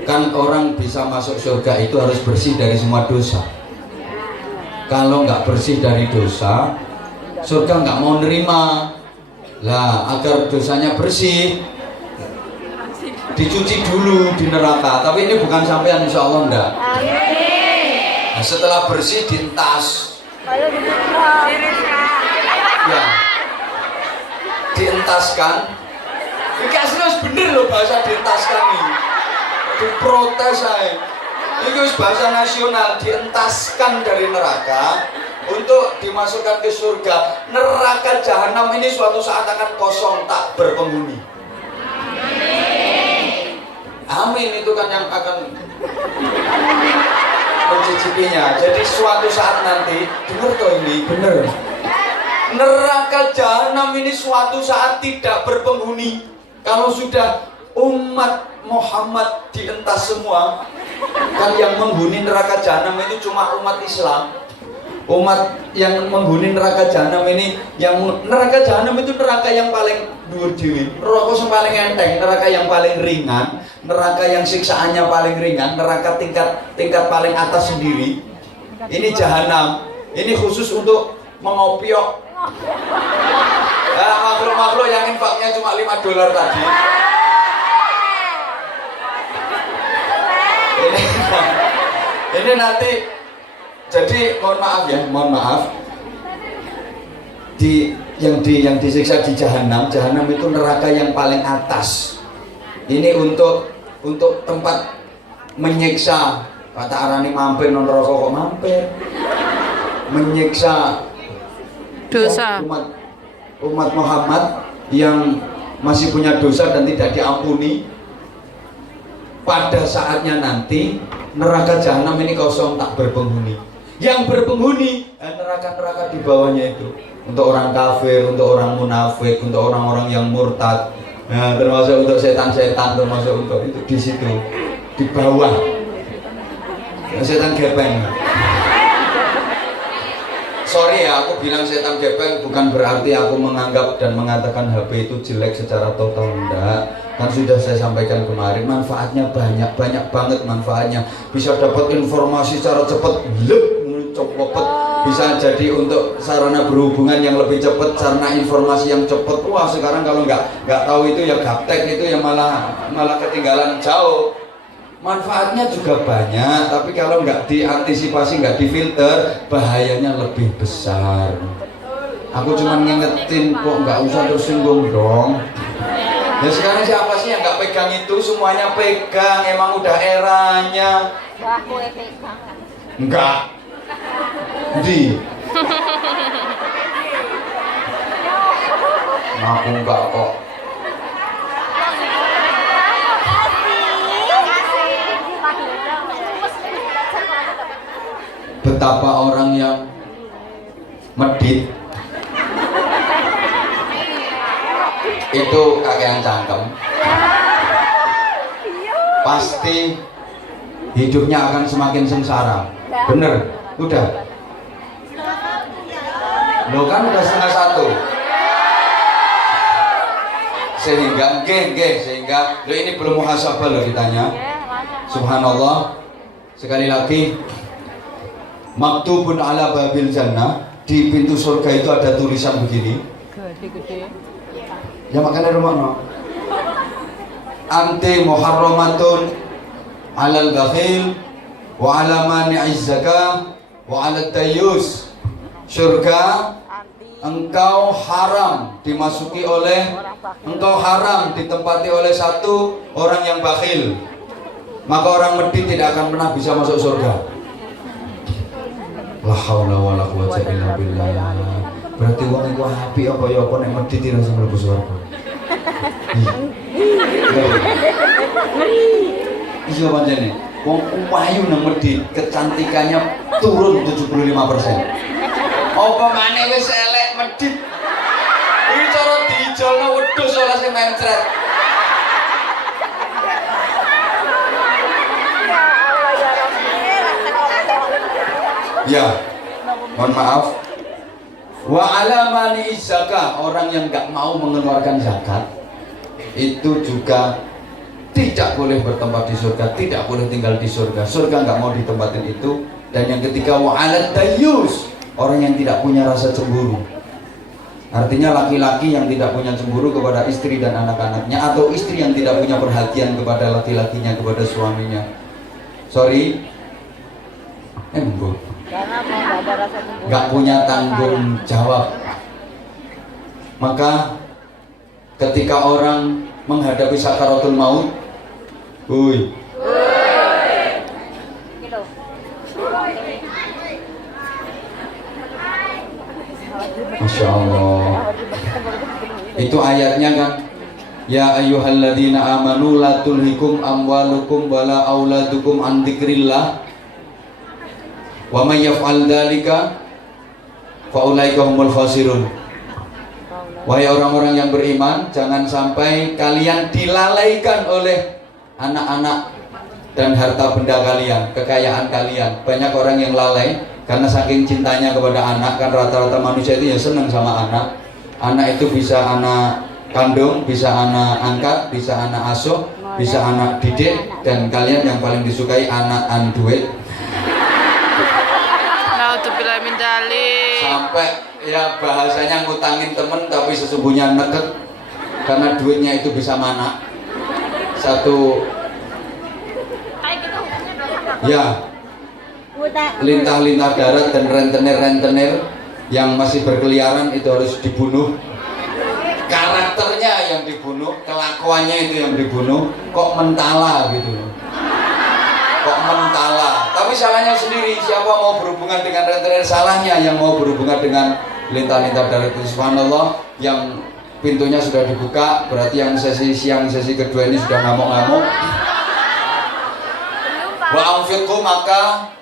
Kan orang bisa masuk surga itu harus bersih dari semua dosa. Kalau nggak bersih dari dosa, surga nggak mau nerima. Lah, agar dosanya bersih, dicuci dulu di neraka. Tapi ini bukan sampean, insya Allah enggak. Nah, setelah bersih dientas. Ya, dientaskan. Ini serius bener loh bahasa dientaskan ini. Diprotes saya. Ini bahasa nasional, dientaskan dari neraka untuk dimasukkan ke surga. Neraka jahanam ini suatu saat akan kosong, tak berpenghuni. Amin, itu kan yang akan mencicipinya. Jadi suatu saat nanti, bener toh ini, bener. Neraka jahanam ini suatu saat tidak berpenghuni. Kalau sudah umat Muhammad dientas semua, kan yang menghuni neraka jahanam itu cuma umat Islam. umat yang menghuni neraka jahanam ini, yang neraka jahanam itu neraka yang paling dhuwur dhewe, neraka yang paling enteng, neraka yang paling ringan, neraka yang siksaannya paling ringan, neraka tingkat paling atas sendiri. Ini jahanam. Ini khusus untuk mengopiok makhluk-makhluk yang infaknya cuma $5 tadi. Ini nanti, jadi mohon maaf yang disiksa di jahanam itu neraka yang paling atas. Ini untuk tempat menyiksa, kata arani mampir non neraka kok mampir, menyiksa Dosa. umat Muhammad yang masih punya dosa dan tidak diampuni. Pada saatnya nanti neraka jahanam ini kosong, tak berpenghuni. Yang berpenghuni neraka-neraka di bawahnya itu untuk orang kafir, untuk orang munafik, untuk orang-orang yang murtad, termasuk untuk setan-setan, termasuk untuk itu di situ di bawah. Setan gepeng. Sorry ya, aku bilang setan gepeng bukan berarti aku menganggap dan mengatakan HP itu jelek secara total, enggak. Kan sudah saya sampaikan kemarin, manfaatnya banyak banget manfaatnya. Bisa dapat informasi secara cepat, cepet, bisa jadi untuk sarana berhubungan yang lebih cepat, sarana informasi yang cepat. Wah, sekarang kalau nggak tahu itu ya gaptek, itu ya malah ketinggalan jauh. Manfaatnya juga banyak, tapi kalau nggak diantisipasi, nggak difilter, bahayanya lebih besar. Aku cuma ngingetin kok, nggak usah tersinggung dong. Ya sekarang siapa sih yang nggak pegang itu? Semuanya pegang, emang udah eranya. Aku pegang. Enggak. Di. Aku enggak kok. Betapa orang yang medit itu kakean cangkem, pasti hidupnya akan semakin sengsara. Bener, udah. Lo kan udah 1/2. Sehingga lo ini belum muhasabah lo ditanya. Subhanallah. Sekali lagi, maktubun ala babil jannah, di pintu surga itu ada tulisan begini. Gede-gede. Ya makanya rumah no. Anti muharramatun alal bakhil wa ala mani'iz zakah wa ala tayyus. Surga engkau haram dimasuki oleh, engkau haram ditempati oleh satu orang yang bakhil. Maka orang medit tidak akan pernah bisa masuk surga. La haula wala quwwata illa billah. Berarti wong iku apik apa ya apa nek medit langsung mlebu surga. Iya pancene. Wong ayu nang medit kecantikannya turun 75%. Apa maneh wis elek medit. Iki cara diijolno wedhus ora sing mencret. Ya, mohon maaf. Wa alamani zakah, orang yang nggak mau mengeluarkan zakat itu juga tidak boleh bertempat di surga, tidak boleh tinggal di surga. Surga nggak mau ditempatin itu. Dan yang ketiga, wa alat tayyus, orang yang tidak punya rasa cemburu. Artinya laki-laki yang tidak punya cemburu kepada istri dan anak-anaknya, atau istri yang tidak punya perhatian kepada laki-lakinya, kepada suaminya. Sorry, nggak punya tanggung jawab. Maka ketika orang menghadapi sakaratul maut, Masya Allah, itu ayatnya kan, ya ayyuhalladzina amanu la tulhikum amwalukum wala auladukum an dzikrillah wa may yaf'al dzalika fa ulaika humul khasirun. Wahai orang-orang yang beriman, jangan sampai kalian dilalaikan oleh anak-anak dan harta benda kalian, kekayaan kalian. Banyak orang yang lalai Karena saking cintanya kepada anak, kan rata-rata manusia itu ya senang sama anak. Anak itu bisa anak kandung, bisa anak angkat, bisa anak asuh, bisa anak didik, dan kalian yang paling disukai anak duit. Naudzubillah min dzalik. Sampai ya bahasanya ngutangin temen tapi sesungguhnya neket, karena duitnya itu bisa mana. Satu ya lintah-lintah darat dan rentenir-rentenir yang masih berkeliaran itu harus dibunuh. Karakternya yang dibunuh, kelakuannya itu yang dibunuh. Kok mentala gitu loh. Kok mentala. Tapi salahnya sendiri. Siapa mau berhubungan dengan rentenir, salahnya yang mau berhubungan dengan lintah-lintah darat itu. Subhanallah, yang pintunya sudah dibuka, berarti yang sesi siang, sesi kedua ini sudah ngamuk-ngamuk. Wa anfiqu, maka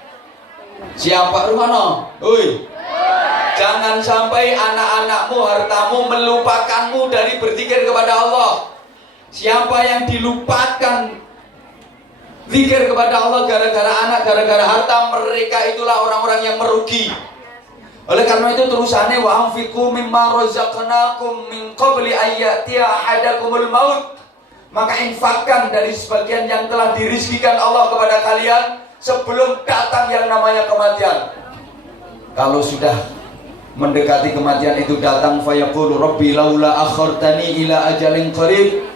siapa rumano? Jangan sampai anak-anakmu, hartamu melupakanmu dari berzikir kepada Allah. Siapa yang dilupakan zikir kepada Allah gara-gara anak, gara-gara harta, mereka itulah orang-orang yang merugi. Oleh karena itu terusannya wa anfiqu mimma razaqnakum min qabli ayyatiya ahadakumul maut. Maka infakkan dari sebagian yang telah dirizkikan Allah kepada kalian sebelum datang yang namanya kematian. Kalau sudah mendekati kematian itu datang, fayaqulu rabbi laula akhartani ila ajalin qarib,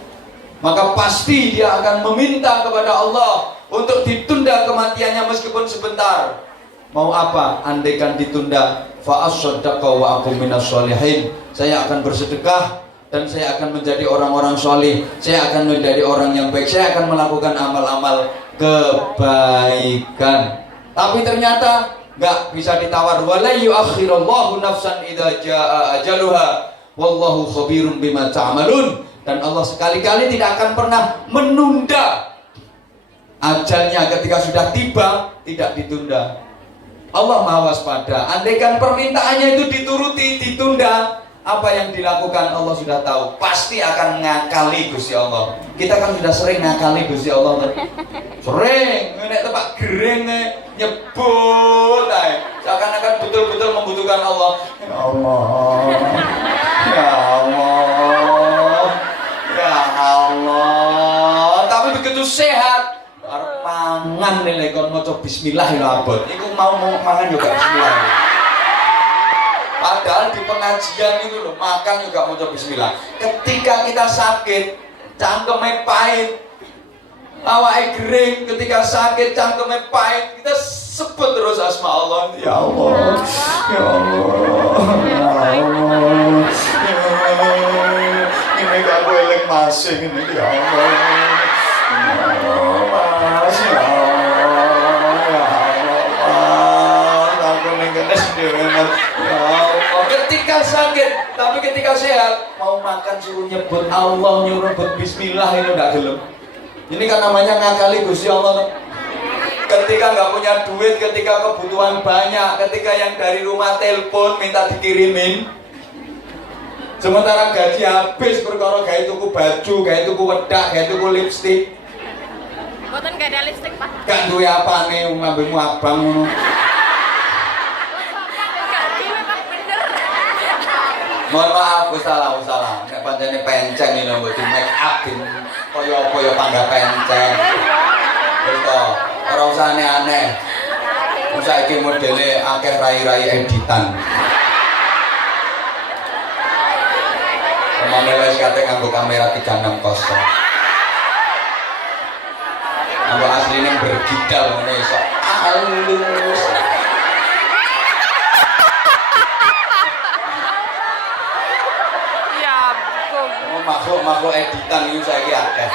maka pasti dia akan meminta kepada Allah untuk ditunda kematiannya meskipun sebentar. Mau apa? Andaikan ditunda, fa asaddaqa wa akum minas sholihin, saya akan bersedekah dan saya akan menjadi orang-orang solih, saya akan menjadi orang yang baik, saya akan melakukan amal-amal kebaikan. Tapi ternyata nggak bisa ditawar. Wala yuakhirullahu nafsan idza jaa ajaluha wallahu khabirum bima ta'malun. Dan Allah sekali-kali tidak akan pernah menunda ajalnya. Ketika sudah tiba, tidak ditunda. Allah Maha Waspada. Andaikan permintaannya itu dituruti, ditunda, apa yang dilakukan Allah sudah tahu. Pasti akan ngakali Gusti Allah. Kita kan sudah sering ngakali Gusti Allah. Sering nek tempat gereng nyebut ae. Seakan-akan betul-betul membutuhkan Allah. Ya Allah. Ya Allah. Ya Allah. Tapi begitu sehat, arep mangan nek kon maca bismillah ya abot. Iku mau mangan juga bismillah. Padahal di pengajian itu loh, makan juga mau bismillah. Ketika kita sakit, cangkeme pahit, awake gering, ketika sakit cangkeme pahit, kita sebut terus asma Allah. Ya Allah, ya Allah, ya Allah, ini gak gue eling masing ini, ya Allah, ya Allah, mas, ya Allah, ya Allah, aku nengkenes dewe mas. Ketika sakit, tapi ketika sehat, mau makan suruh nyebut Allah, nyuruh nyebut bismillah, itu enggak gelem. Ini kan namanya ngakali Gusti Allah. Ketika nggak punya duit, ketika kebutuhan banyak, ketika yang dari rumah telepon minta dikirimin, sementara gaji habis perkara gawe tuku baju, gawe tuku wedak, gawe tuku lipstik. Mboten gak ada lipstik, Pak. Gak duwe apane ngambemu abang ngono. Mohon maaf, salah. Nek pancene penceng iki lho mbok di make up kaya-apa ya pangga penceng. Wis to, ora usah aneh-aneh. Saiki modele akeh rai-rai editan. Pemane wis kate nganggo kamera 360. Ambek asline bergidal ngene iso halus. Makhluk editan itu saya kira akeh.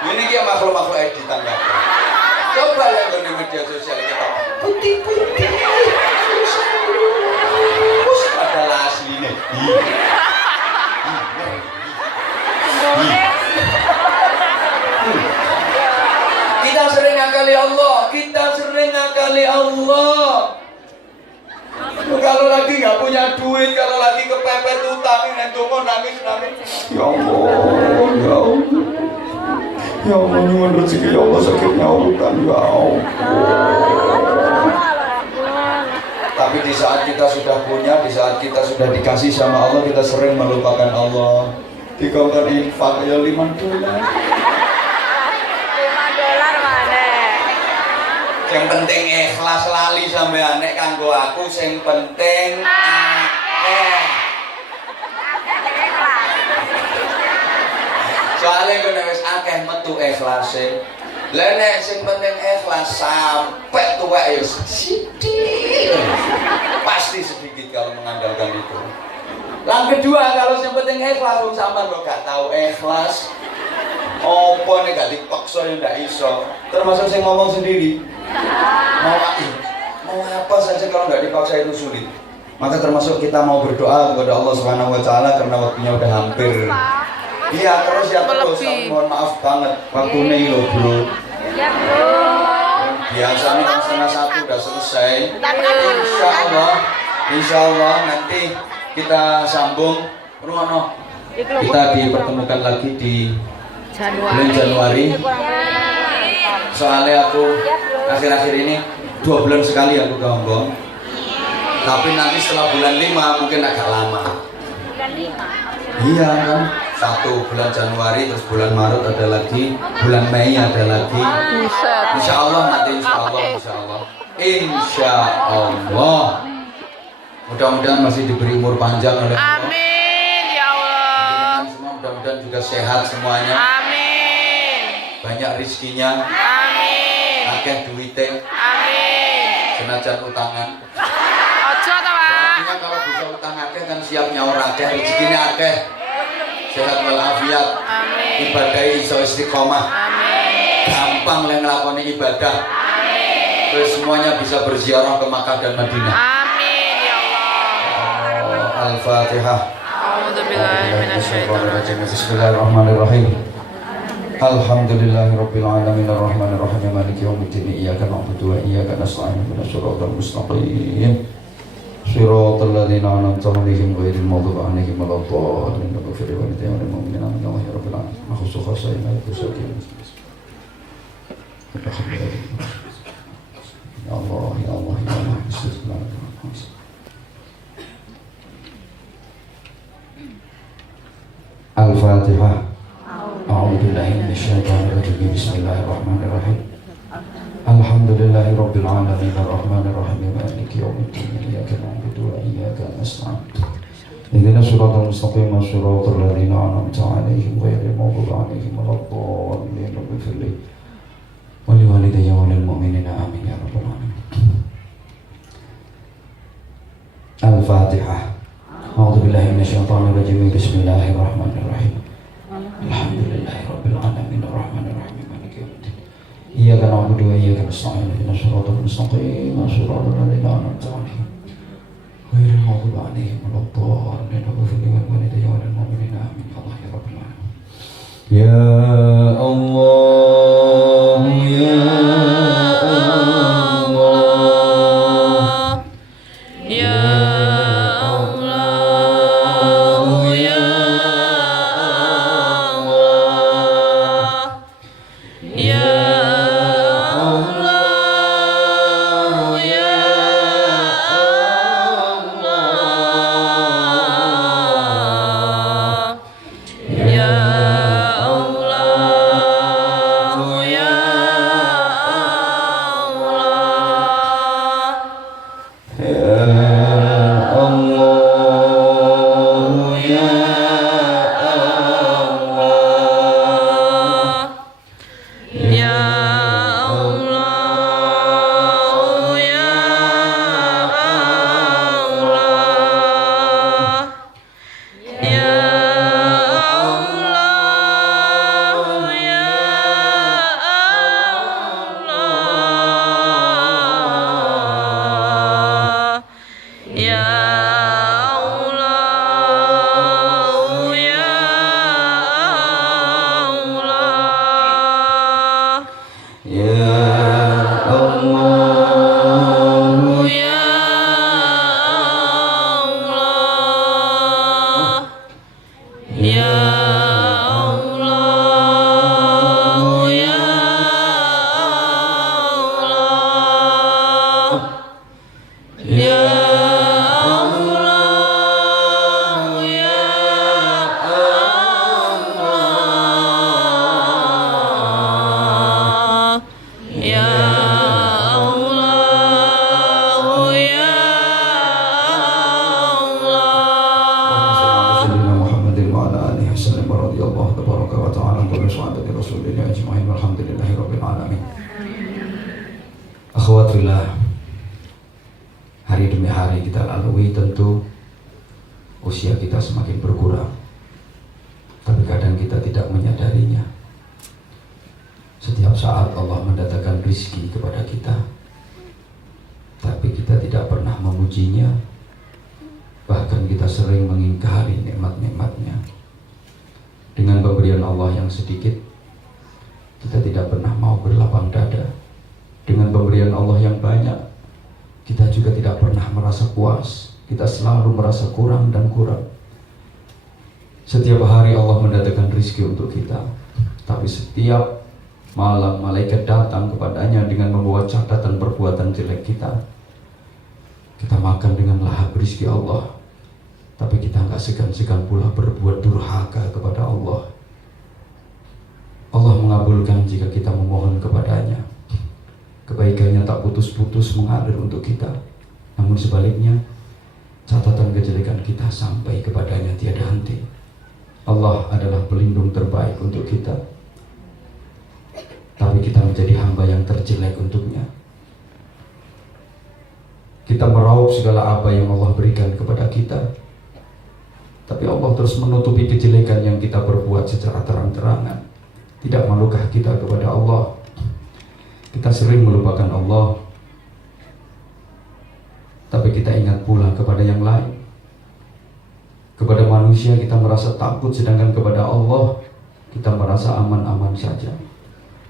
Ini dia makhluk editan kabeh. Coba lihat di media sosial kita. Putih-putih. Terus adalah aslinya. Kita sering ngakali Allah. Kalau lagi nggak punya duit, kalau lagi kepepet utang, nendongo nangis. Ya Allah, ya Allah. Ya Allah, nyuwun rezeki ya Allah, sakitnya urutan ya Allah. Tapi di saat kita sudah punya, di saat kita sudah dikasih sama Allah, kita sering melupakan Allah. Dikongkon infak ya $5. $5 mana? Yang penting ikhlas lali sampean nek kanggo aku sing penting akeh. Soalnya gue nek wis akeh metu ikhlase. Lah nek sing penting ikhlas sampai tuwek ya sithik. Pasti sedikit kalau mengandalkan itu. Yang kedua, kalau yang penting ikhlas, wong sampean kok gak tahu ikhlas. Apa nek gak dipaksa ya ndak iso. Termasuk sing ngomong sendiri. Mau apa saja kalau nggak dipaksa itu sulit. Maka termasuk kita mau berdoa kepada Allah Subhanahu Wa Taala karena waktunya udah hampir. Iya terus ya terus. Mohon maaf banget waktunya ini loh bro. Ya bro. Biasanya kan 1:30 udah selesai. Insya Allah nanti kita sambung. Rumono. Kita dipertemukan lagi di bulan Januari. Soalnya aku akhir-akhir ini 2 bulan sekali aku ke Hongkong. Tapi nanti setelah bulan 5 mungkin agak lama. Bulan 5? Iya kan, 1 bulan Januari, terus bulan Maret ada lagi, bulan Mei ada lagi. Insya Allah nanti insya Allah. Insya Allah. Mudah-mudahan masih diberi umur panjang oleh Allah. Amin ya Allah. Semua mudah-mudahan juga sehat semuanya. Amin. Banyak rizkinya. Amin. Akeh duite. Amin. Senajan utangan. Ojo ta, Pak. Artinya kalau bisa utang akeh kan siap nyaur akeh, rezekinya akeh. Sehat walafiat. Amin. Ibadah iso istiqomah. Amin. Gampang le nglakoni ibadah. Amin. Terus semuanya bisa berziarah ke Makkah dan Madinah. Amin ya Allah. Al-Fatihah. A'udzubillahi minasyaitonirrajim. Bismillahirrahmanirrahim. Alhamdulillahirabbil alamin arrahmanir rahim maliki yaumiddin iyyaka na'budu wa iyyaka nasta'in ihdinas siratal mustaqim siratal ladzina an'amta 'alaihim ghairil maghdubi 'alaihim waladdallin ighfir li walidayya wal mu'minina amin ya rabbil alamin khusus khasaina kusakin ya Allah ya Allah ya Allah bismillahirrahmanirrahim. Al-Fatihah. A'udzubillahi minasyaitonir rajim. Bismillahirrahmanirrahim. Alhamdulillahi rabbil alamin arrahmanir rahim maliki yaumiddin iyyaka na'budu wa iyyaka nasta'in ihdinas siratal mustaqim siratal ladzina an'amta 'alaihim ghairil maghdubi 'alaihim waladdallin ighfir li wa li walidayya wa lil mu'minina amin ya rabbal alamin. Al-Fatihah. A'udzubillahi minasyaitonir rajim. Bismillahirrahmanirrahim. Alhamdulillahirabbil alamin arrahmanir rahim maliki yaumiddin iyyaka na'budu wa iyyaka nasta'in ihdinas siratal mustaqim siratal ladzina an'amta 'alaihim ghairil maghdubi 'alaihim waladdallin ighfir li wal walidayya wal mu'minina amin ya Allah ya rabbal alamin. Ya Allah ya Allah Ya Allah wasallam radhiyallahu tabaraka wa ta'ala wa sahabati rasulillah ajma'in walhamdulillahi rabbil alamin. Akhwatillah, hari demi hari kita lalui, tentu usia kita semakin berkurang, tapi kadang kita tidak menyadarinya. Setiap saat Allah mendatangkan rizki kepada kita, tapi kita tidak pernah memujinya. Bahkan kita sering mengingkari nikmat-nikmatnya. Dengan pemberian Allah yang sedikit, kita tidak pernah mau berlapang dada. Dengan pemberian Allah yang banyak, kita juga tidak pernah merasa puas. Kita selalu merasa kurang dan kurang. Setiap hari Allah mendatangkan rizki untuk kita, tapi setiap malam malaikat datang kepadanya dengan membawa catatan perbuatan jelek kita. Kita makan dengan lahap rizki Allah, tapi kita nggak segan-segan pula berbuat durhaka kepada Allah. Allah mengabulkan jika kita memohon kepadanya. Kebaikannya tak putus-putus mengalir untuk kita. Namun sebaliknya, catatan kejelekan kita sampai kepadanya tiada henti. Allah adalah pelindung terbaik untuk kita, tapi kita menjadi hamba yang terjelek untuknya. Kita meraup segala apa yang Allah berikan kepada kita, tapi Allah terus menutupi kejelekan yang kita berbuat secara terang-terangan. Tidak malukah kita kepada Allah? Kita sering melupakan Allah, tapi kita ingat pula kepada yang lain. Kepada manusia kita merasa takut, sedangkan kepada Allah kita merasa aman-aman saja.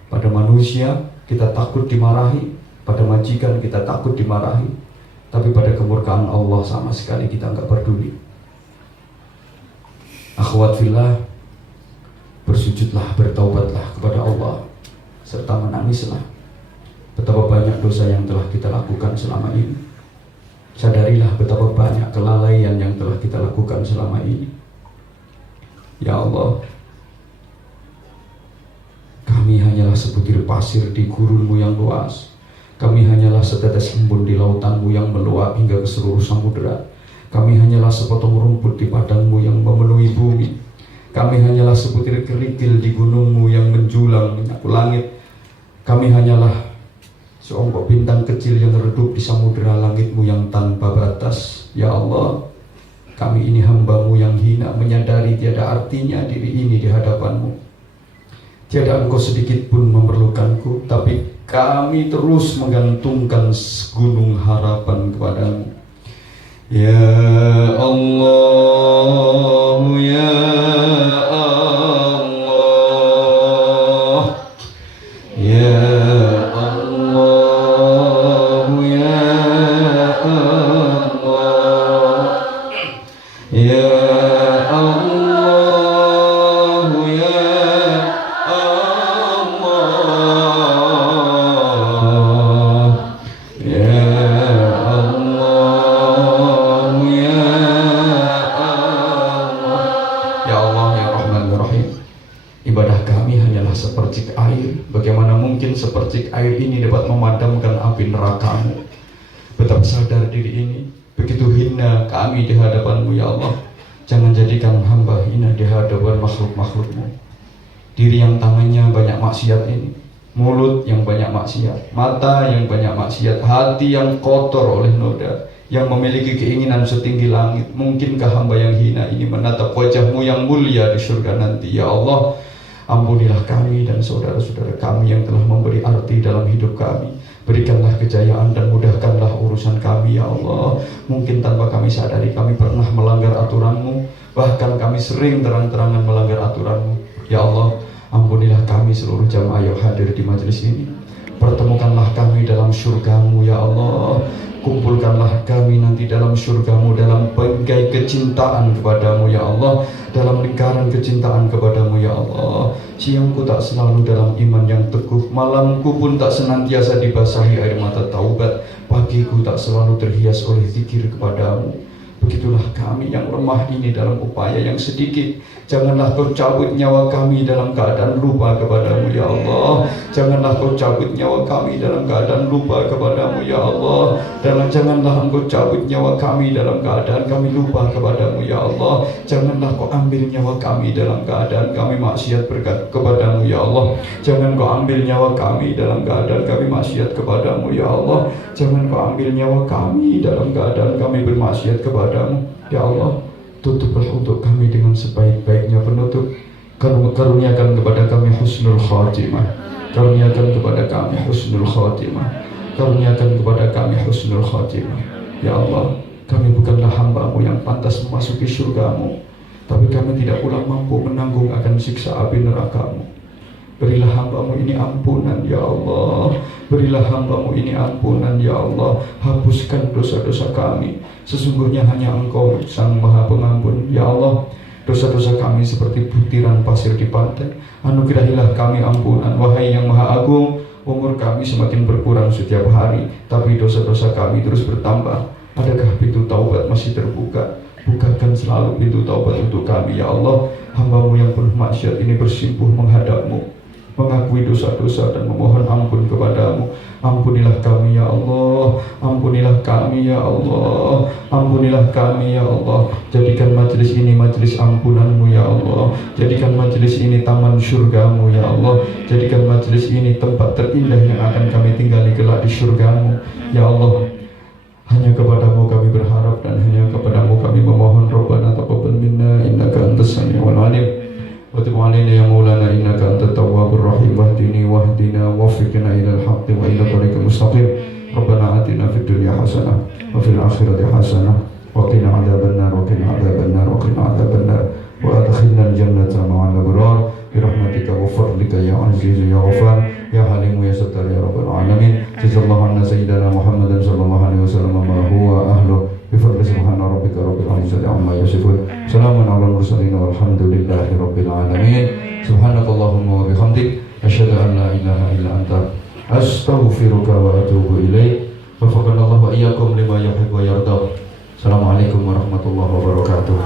Pada manusia kita takut dimarahi, pada majikan kita takut dimarahi, tapi pada kemurkaan Allah sama sekali kita nggak peduli. Akhwat fillah, bersujudlah, bertaubatlah kepada Allah, serta menangislah betapa banyak dosa yang telah kita lakukan selama ini. Sadarilah betapa banyak kelalaian yang telah kita lakukan selama ini. Ya Allah, kami hanyalah sebutir pasir di gurunmu yang luas. Kami hanyalah setetes embun di lautanmu yang meluap hingga ke seluruh samudera. Kami hanyalah sepotong rumput di padangmu yang memenuhi bumi. Kami hanyalah sebutir kerikil di gunungmu yang menjulang menyapu langit. Kami hanyalah seonggok bintang kecil yang redup di samudera langitmu yang tanpa batas. Ya Allah, kami ini hambamu yang hina, menyadari tiada artinya diri ini di hadapanmu. Tiada engkau sedikit pun memerlukanku, tapi kami terus menggantungkan gunung harapan kepadamu. Ya Allah, ya Allah, ya Allah, ya Allah, ya Allah, ya sepercik air. Bagaimana mungkin sepercik air ini dapat memadamkan api nerakamu? Betapa sadar diri ini, begitu hina kami di hadapanmu ya Allah. Jangan jadikan hamba hina di hadapan makhluk-makhlukmu. Diri yang tangannya banyak maksiat ini, mulut yang banyak maksiat, mata yang banyak maksiat, hati yang kotor oleh noda, yang memiliki keinginan setinggi langit. Mungkinkah hamba yang hina ini menatap wajahmu yang mulia di surga nanti? Ya Allah, ampunilah kami dan saudara-saudara kami yang telah memberi arti dalam hidup kami. Berikanlah kejayaan dan mudahkanlah urusan kami ya Allah. Mungkin tanpa kami sadari kami pernah melanggar aturanmu, bahkan kami sering terang-terangan melanggar aturanmu. Ya Allah, ampunilah kami seluruh jamaah yang hadir di majelis ini. Pertemukanlah kami dalam surgamu ya Allah. Kumpulkanlah kami nanti dalam surgamu, dalam bingkai kecintaan kepadamu ya Allah, dalam lingkaran kecintaan kepadamu ya Allah. Siangku tak selalu dalam iman yang teguh, malamku pun tak senantiasa dibasahi air mata taubat, pagiku tak selalu terhias oleh zikir kepadamu. Begitulah kami yang lemah ini dalam upaya yang sedikit. Janganlah Kau cabut nyawa kami dalam keadaan lupa kepadamu ya Allah. Janganlah Kau cabut nyawa kami dalam keadaan lupa kepadamu ya Allah. Dan janganlah Engkau cabut nyawa kami dalam keadaan kami lupa kepadamu ya Allah. Janganlah Kau ambil nyawa kami dalam keadaan kami maksiat kepadamu ya Allah. Jangan Kau ambil nyawa kami dalam keadaan kami maksiat kepadamu ya Allah. Jangan Kau ambil nyawa kami dalam keadaan kami bermaksiat kepadamu ya Allah. Tutuplah untuk kami dengan sebaik-baiknya penutup. Karuniakan kepada kami husnul khatimah. Karuniakan kepada kami husnul khatimah. Karuniakan kepada kami husnul khatimah. Ya Allah, kami bukanlah hamba-Mu yang pantas memasuki surga-Mu, tapi kami tidak pula mampu menanggung akan siksa api neraka-Mu. Berilah hamba-Mu ini ampunan ya Allah. Berilah hamba-Mu ini ampunan ya Allah. Hapuskan dosa-dosa kami. Sesungguhnya hanya Engkau Sang Maha Pengampun ya Allah. Dosa-dosa kami seperti butiran pasir di pantai. Anugerahilah kami ampunan wahai yang Maha Agung. Umur kami semakin berkurang setiap hari, tapi dosa-dosa kami terus bertambah. Adakah pintu taubat masih terbuka? Bukakan selalu pintu taubat untuk kami ya Allah. Hamba-Mu yang penuh maksiat ini bersimpuh menghadap-Mu, mengakui dosa-dosa dan memohon ampun kepadamu. Ampunilah kami ya Allah. Ampunilah kami ya Allah. Ampunilah kami ya Allah. Jadikan majelis ini majelis ampunanmu ya Allah. Jadikan majelis ini taman surgamu ya Allah. Jadikan majelis ini tempat terindah yang akan kami tinggali kelak di surgamu ya Allah. Hanya kepadamu kami berharap dan hanya kepadamu kami memohon. Rabbana taqabbal minna innaka antas samiul alim. Wa tub 'alaina ya Maulana innaka antat tawwabur rahim. Wahdina waffiqna ilal haqqi wa ila thariqil mustaqim. Rabbana atina fid dunya hasanah wa fil akhirati hasanah wa qina 'adzabannar wa qina 'adzabannar wa qina 'adzabannar wa adkhilnal jannata ma'al abrar bi rahmatika wa fadlika ya aziz ya ghafar ya halim ya sattar ya rabbal alamin. Jazallahu anna sayyidina Muhammadan sallallahu alaihi wasallam ma huwa ahlu. Bifadli subhana rabbika rabbil izzati amma yasifun. Salamun alal mursalin walhamdulillahi rabbil alamin. Subhanakallahumma wa bihamdik asyhadu an la ilaha illa anta astaghfiruka wa atubu ilaik. Waffaqanallahu wa iyyakum lima yuhibbu wa yarda. Assalamualaikum warahmatullahi wabarakatuh.